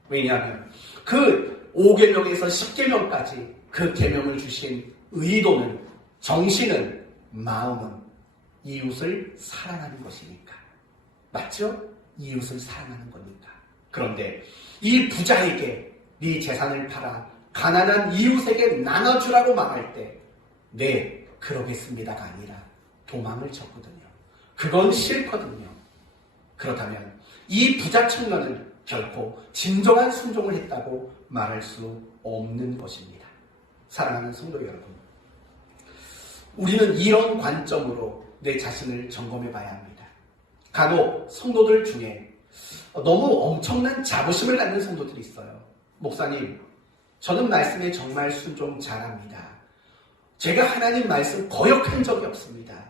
왜냐하면 그 5계명에서 10계명까지 그 계명을 주신 의도는, 정신은, 마음은 이웃을 사랑하는 것이니까. 맞죠? 이웃을 사랑하는 거니까. 그런데 이 부자에게 네 재산을 팔아 가난한 이웃에게 나눠주라고 말할 때 네, 그러겠습니다가 아니라 도망을 쳤거든요. 그건 싫거든요. 그렇다면 이 부자 청년은 결코 진정한 순종을 했다고 말할 수 없는 것입니다. 사랑하는 성도 여러분, 우리는 이런 관점으로 내 자신을 점검해 봐야 합니다. 간혹 성도들 중에 너무 엄청난 자부심을 갖는 성도들이 있어요. 목사님, 저는 말씀에 정말 순종 잘합니다. 제가 하나님 말씀 거역한 적이 없습니다.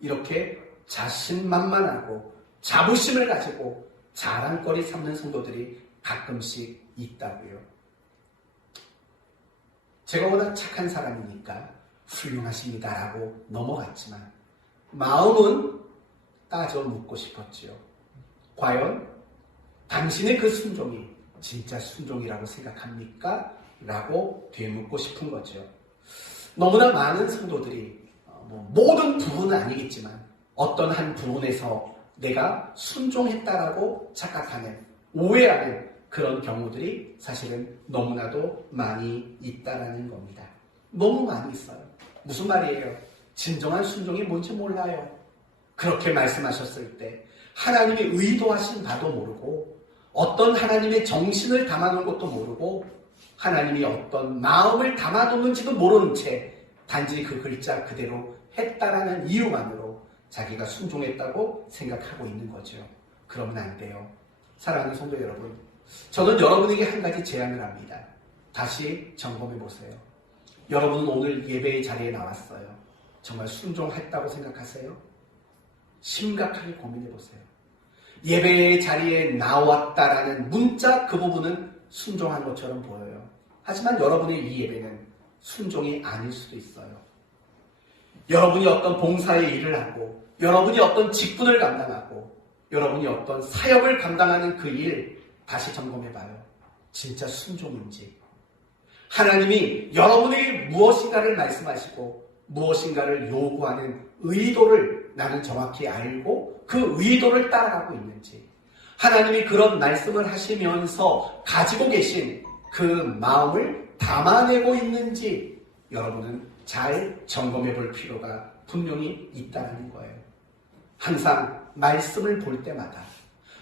이렇게 자신만만하고 자부심을 가지고 자랑거리 삼는 성도들이 가끔씩 있다고요. 제가 워낙 착한 사람이니까 훌륭하십니다라고 넘어갔지만 마음은 따져 묻고 싶었지요. 과연 당신의 그 순종이 진짜 순종이라고 생각합니까? 라고 되묻고 싶은 거죠. 너무나 많은 성도들이 모든 부분은 아니겠지만 어떤 한 부분에서 내가 순종했다라고 착각하는, 오해하는 그런 경우들이 사실은 너무나도 많이 있다라는 겁니다. 너무 많이 있어요. 무슨 말이에요? 진정한 순종이 뭔지 몰라요. 그렇게 말씀하셨을 때 하나님이 의도하신 바도 모르고 어떤 하나님의 정신을 담아놓은 것도 모르고 하나님이 어떤 마음을 담아뒀는지도 모르는 채 단지 그 글자 그대로 했다라는 이유만으로 자기가 순종했다고 생각하고 있는 거죠. 그러면 안 돼요. 사랑하는 성도 여러분, 저는 여러분에게 한 가지 제안을 합니다. 다시 점검해 보세요. 여러분은 오늘 예배의 자리에 나왔어요. 정말 순종했다고 생각하세요? 심각하게 고민해 보세요. 예배의 자리에 나왔다라는 문자 그 부분은 순종한 것처럼 보여요. 하지만 여러분의 이 예배는 순종이 아닐 수도 있어요. 여러분이 어떤 봉사의 일을 하고 여러분이 어떤 직분을 감당하고 여러분이 어떤 사역을 감당하는 그 일 다시 점검해봐요. 진짜 순종인지. 하나님이 여러분에게 무엇인가를 말씀하시고 무엇인가를 요구하는 의도를 나는 정확히 알고 그 의도를 따라가고 있는지, 하나님이 그런 말씀을 하시면서 가지고 계신 그 마음을 담아내고 있는지 여러분은 잘 점검해 볼 필요가 분명히 있다는 거예요. 항상 말씀을 볼 때마다,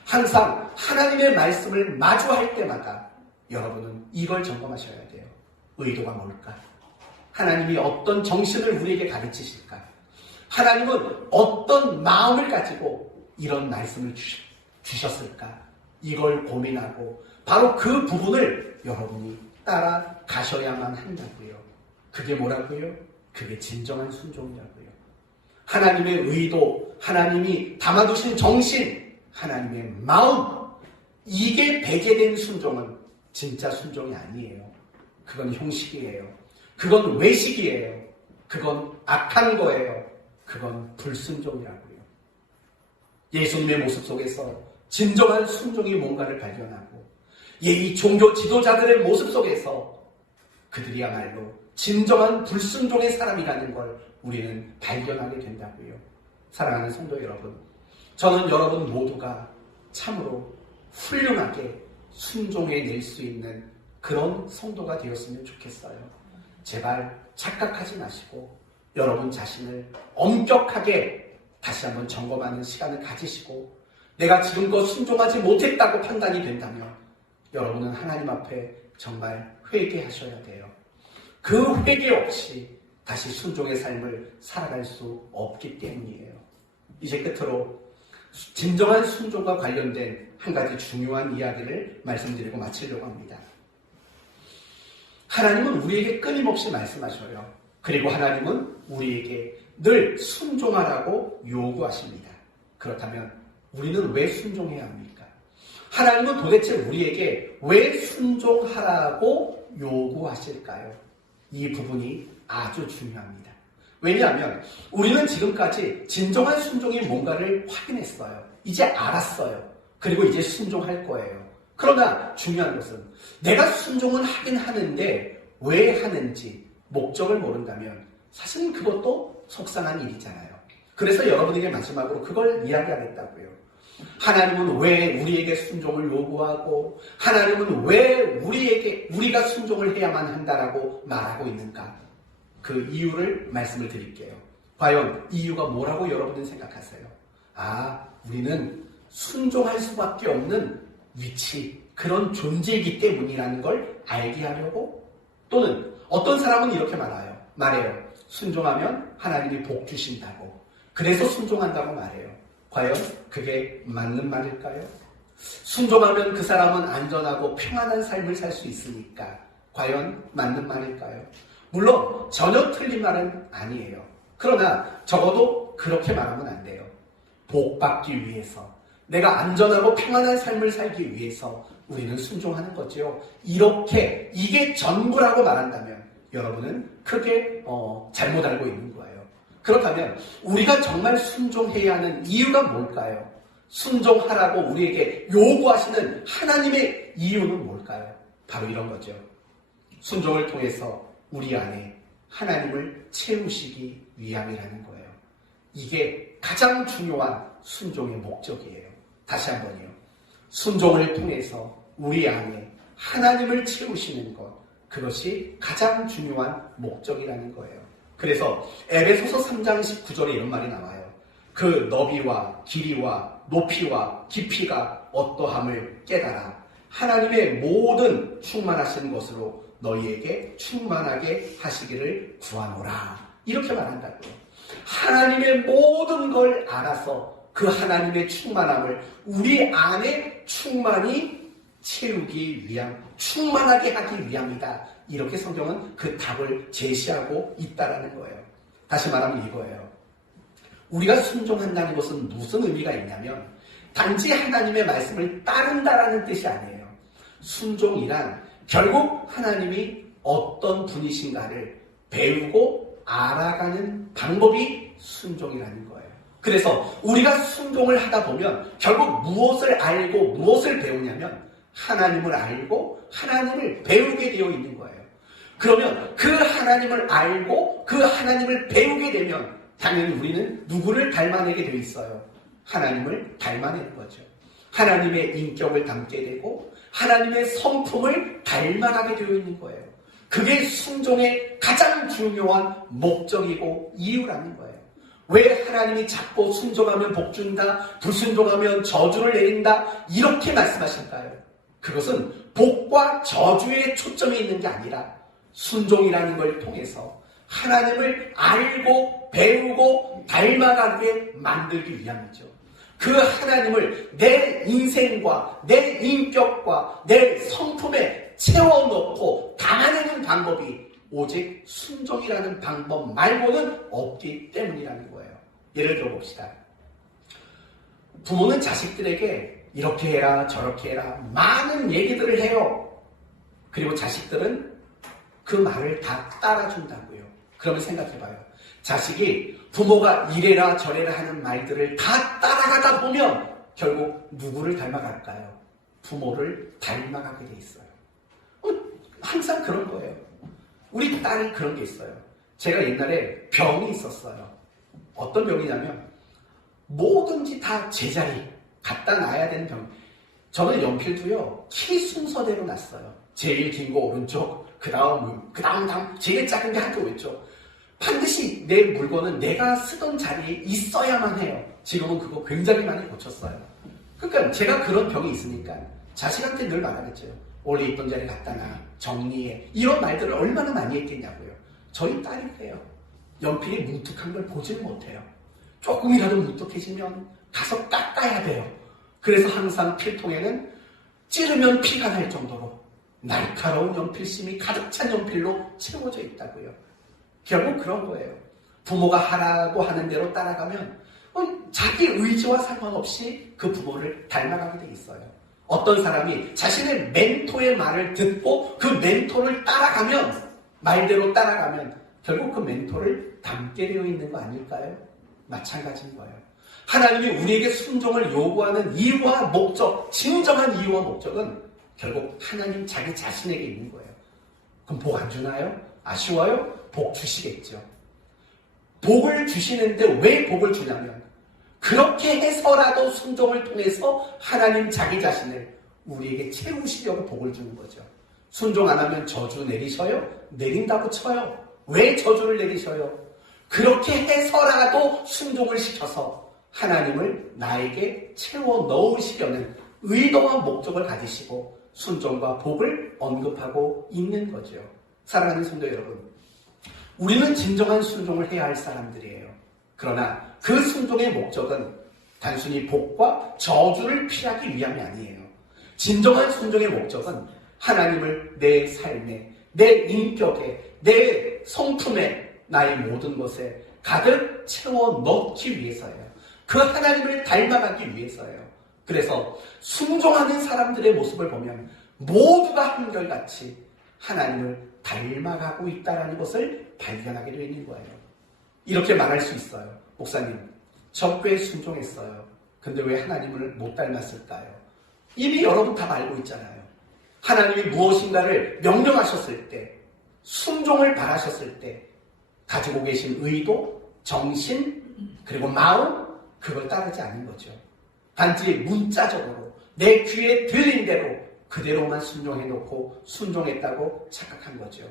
항상 하나님의 말씀을 마주할 때마다 여러분은 이걸 점검하셔야 돼요. 의도가 뭘까? 하나님이 어떤 정신을 우리에게 가르치실까? 하나님은 어떤 마음을 가지고 이런 말씀을 주셨을까? 이걸 고민하고 바로 그 부분을 여러분이 따라가셔야만 한다고요. 그게 뭐라고요? 그게 진정한 순종이라고요. 하나님의 의도, 하나님이 담아두신 정신, 하나님의 마음, 이게 배제된 순종은 진짜 순종이 아니에요. 그건 형식이에요. 그건 외식이에요. 그건 악한 거예요. 그건 불순종이라고요. 예수님의 모습 속에서 진정한 순종이 뭔가를 발견하고 이 종교 지도자들의 모습 속에서 그들이야말로 진정한 불순종의 사람이라는 걸 우리는 발견하게 된다고요. 사랑하는 성도 여러분, 저는 여러분 모두가 참으로 훌륭하게 순종해낼 수 있는 그런 성도가 되었으면 좋겠어요. 제발 착각하지 마시고 여러분 자신을 엄격하게 다시 한번 점검하는 시간을 가지시고, 내가 지금껏 순종하지 못했다고 판단이 된다면 여러분은 하나님 앞에 정말 회개하셔야 돼요. 그 회개 없이 다시 순종의 삶을 살아갈 수 없기 때문이에요. 이제 끝으로 진정한 순종과 관련된 한 가지 중요한 이야기를 말씀드리고 마치려고 합니다. 하나님은 우리에게 끊임없이 말씀하셔요. 그리고 하나님은 우리에게 늘 순종하라고 요구하십니다. 그렇다면 우리는 왜 순종해야 합니까? 하나님은 도대체 우리에게 왜 순종하라고 요구하실까요? 이 부분이 아주 중요합니다. 왜냐하면 우리는 지금까지 진정한 순종이 뭔가를 확인했어요. 이제 알았어요. 그리고 이제 순종할 거예요. 그러나 중요한 것은 내가 순종은 하긴 하는데 왜 하는지 목적을 모른다면 사실은 그것도 속상한 일이잖아요. 그래서 여러분에게 마지막으로 그걸 이야기하겠다고요. 하나님은 왜 우리에게 순종을 요구하고 하나님은 왜 우리가 순종을 해야만 한다라고 말하고 있는가? 그 이유를 말씀을 드릴게요. 과연 이유가 뭐라고 여러분은 생각하세요? 우리는 순종할 수밖에 없는 위치, 그런 존재이기 때문이라는 걸 알게 하려고? 또는 어떤 사람은 이렇게 말해요. 순종하면 하나님이 복 주신다고. 그래서 순종한다고 말해요. 과연 그게 맞는 말일까요? 순종하면 그 사람은 안전하고 평안한 삶을 살 수 있으니까 과연 맞는 말일까요? 물론 전혀 틀린 말은 아니에요. 그러나 적어도 그렇게 말하면 안 돼요. 복 받기 위해서, 내가 안전하고 평안한 삶을 살기 위해서 우리는 순종하는 거죠. 이게 전부라고 말한다면 여러분은 크게 잘못 알고 있는 거예요. 그렇다면 우리가 정말 순종해야 하는 이유가 뭘까요? 순종하라고 우리에게 요구하시는 하나님의 이유는 뭘까요? 바로 이런 거죠. 순종을 통해서 우리 안에 하나님을 채우시기 위함이라는 거예요. 이게 가장 중요한 순종의 목적이에요. 다시 한번요. 순종을 통해서 우리 안에 하나님을 채우시는 것, 그것이 가장 중요한 목적이라는 거예요. 그래서 에베소서 3장 19절에 이런 말이 나와요. 그 너비와 길이와 높이와 깊이가 어떠함을 깨달아 하나님의 모든 충만하신 것으로 너희에게 충만하게 하시기를 구하노라. 이렇게 말한다고요. 하나님의 모든 걸 알아서 그 하나님의 충만함을 우리 안에 충만히 채우기 위함, 충만하게 하기 위함이다. 이렇게 성경은 그 답을 제시하고 있다라는 거예요. 다시 말하면 이거예요. 우리가 순종한다는 것은 무슨 의미가 있냐면 단지 하나님의 말씀을 따른다라는 뜻이 아니에요. 순종이란 결국 하나님이 어떤 분이신가를 배우고 알아가는 방법이 순종이라는 거예요. 그래서 우리가 순종을 하다 보면 결국 무엇을 알고 무엇을 배우냐면 하나님을 알고 하나님을 배우게 되어 있는 거예요. 그러면 그 하나님을 알고 그 하나님을 배우게 되면 당연히 우리는 누구를 닮아내게 되어 있어요? 하나님을 닮아내는 거죠. 하나님의 인격을 담게 되고 하나님의 성품을 닮아가게 되어 있는 거예요. 그게 순종의 가장 중요한 목적이고 이유라는 거예요. 왜 하나님이 자꾸 순종하면 복 준다, 불순종하면 저주를 내린다 이렇게 말씀하실까요? 그것은 복과 저주에 초점이 있는 게 아니라 순종이라는 걸 통해서 하나님을 알고 배우고 닮아가게 만들기 위함이죠. 그 하나님을 내 인생과 내 인격과 내 성품에 채워넣고 담아내는 방법이 오직 순종이라는 방법 말고는 없기 때문이라는 거예요. 예를 들어 봅시다. 부모는 자식들에게 이렇게 해라 저렇게 해라 많은 얘기들을 해요. 그리고 자식들은 그 말을 다 따라준다고요. 그러면 생각해봐요. 자식이 부모가 이래라 저래라 하는 말들을 다 따라가다 보면 결국 누구를 닮아갈까요? 부모를 닮아가게 돼 있어요. 항상 그런 거예요. 우리 딸이 그런 게 있어요. 제가 옛날에 병이 있었어요. 어떤 병이냐면 뭐든지 다 제자리 갖다 놔야 되는 병. 저는 연필도요 키 순서대로 놨어요. 제일 긴 거 오른쪽, 그 다음 제일 작은 게 한쪽 왼쪽. 반드시 내 물건은 내가 쓰던 자리에 있어야만 해요. 지금은 그거 굉장히 많이 고쳤어요. 그러니까 제가 그런 병이 있으니까 자식한테 늘 말하겠죠. 원래 있던 자리에 갖다 놔, 정리해. 이런 말들을 얼마나 많이 했겠냐고요. 저희 딸이 그래요. 연필이 뭉툭한 걸 보질 못해요. 조금이라도 뭉툭해지면 가서 깎아야 돼요. 그래서 항상 필통에는 찌르면 피가 날 정도로 날카로운 연필심이 가득 찬 연필로 채워져 있다고요. 결국 그런 거예요. 부모가 하라고 하는 대로 따라가면 자기 의지와 상관없이 그 부모를 닮아가게 돼 있어요. 어떤 사람이 자신의 멘토의 말을 듣고 그 멘토를 따라가면 말대로 따라가면 결국 그 멘토를 닮게 되어 있는 거 아닐까요? 마찬가지인 거예요. 하나님이 우리에게 순종을 요구하는 이유와 목적, 진정한 이유와 목적은 결국 하나님 자기 자신에게 있는 거예요. 그럼 복 안 주나요? 아쉬워요? 복 주시겠죠. 복을 주시는데 왜 복을 주냐면 그렇게 해서라도 순종을 통해서 하나님 자기 자신을 우리에게 채우시려고 복을 주는 거죠. 순종 안 하면 저주 내리셔요? 내린다고 쳐요. 왜 저주를 내리셔요? 그렇게 해서라도 순종을 시켜서 하나님을 나에게 채워 넣으시려는 의도와 목적을 가지시고 순종과 복을 언급하고 있는 거죠. 사랑하는 성도 여러분, 우리는 진정한 순종을 해야 할 사람들이에요. 그러나 그 순종의 목적은 단순히 복과 저주를 피하기 위함이 아니에요. 진정한 순종의 목적은 하나님을 내 삶에, 내 인격에, 내 성품에, 나의 모든 것에 가득 채워 넣기 위해서예요. 그 하나님을 닮아가기 위해서예요. 그래서 순종하는 사람들의 모습을 보면 모두가 한결같이 하나님을 닮아가고 있다는 것을 발견하게 되어 있는 거예요. 이렇게 말할 수 있어요. 목사님, 저 꽤 순종했어요. 근데 왜 하나님을 못 닮았을까요? 이미 여러분 다 알고 있잖아요. 하나님이 무엇인가를 명령하셨을 때, 순종을 바라셨을 때 가지고 계신 의도, 정신, 그리고 마음, 그걸 따르지 않는 거죠. 단지 문자적으로 내 귀에 들린 대로 그대로만 순종해놓고 순종했다고 착각한 거죠.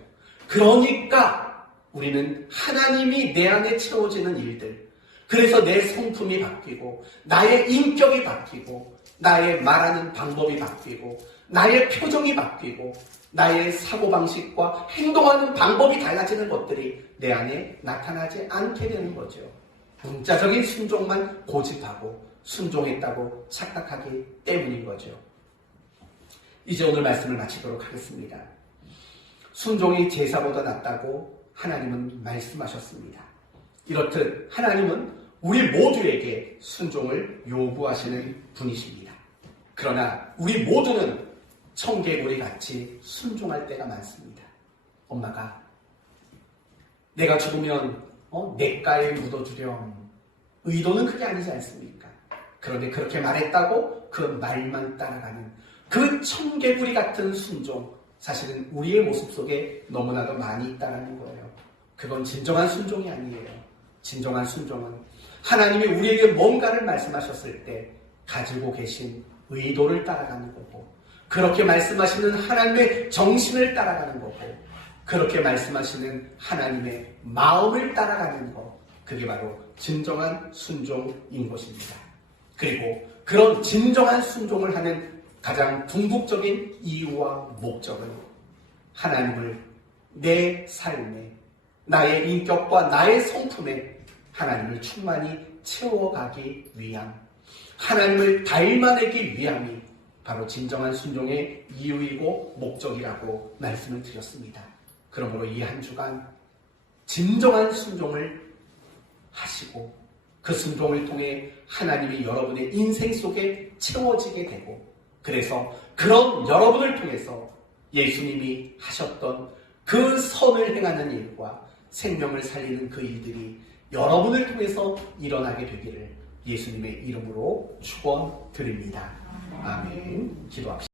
그러니까 우리는 하나님이 내 안에 채워지는 일들, 그래서 내 성품이 바뀌고 나의 인격이 바뀌고 나의 말하는 방법이 바뀌고 나의 표정이 바뀌고 나의 사고방식과 행동하는 방법이 달라지는 것들이 내 안에 나타나지 않게 되는 거죠. 문자적인 순종만 고집하고 순종했다고 착각하기 때문인 거죠. 이제 오늘 말씀을 마치도록 하겠습니다. 순종이 제사보다 낫다고 하나님은 말씀하셨습니다. 이렇듯 하나님은 우리 모두에게 순종을 요구하시는 분이십니다. 그러나 우리 모두는 청개구리 같이 순종할 때가 많습니다. 엄마가 내가 죽으면 냇가에 묻어주렴. 의도는 그게 아니지 않습니까? 그런데 그렇게 말했다고 그 말만 따라가는 그 청개구리 같은 순종, 사실은 우리의 모습 속에 너무나도 많이 있다는 거예요. 그건 진정한 순종이 아니에요. 진정한 순종은 하나님이 우리에게 뭔가를 말씀하셨을 때 가지고 계신 의도를 따라가는 거고, 그렇게 말씀하시는 하나님의 정신을 따라가는 거고, 그렇게 말씀하시는 하나님의 마음을 따라가는 것, 그게 바로 진정한 순종인 것입니다. 그리고 그런 진정한 순종을 하는 가장 궁극적인 이유와 목적은 하나님을 내 삶에, 나의 인격과 나의 성품에 하나님을 충만히 채워가기 위함, 하나님을 닮아내기 위함이 바로 진정한 순종의 이유이고 목적이라고 말씀을 드렸습니다. 그러므로 이 한 주간 진정한 순종을 하시고 그 순종을 통해 하나님이 여러분의 인생 속에 채워지게 되고, 그래서 그런 여러분을 통해서 예수님이 하셨던 그 선을 행하는 일과 생명을 살리는 그 일들이 여러분을 통해서 일어나게 되기를 예수님의 이름으로 축원드립니다. 아멘. 기도합시다.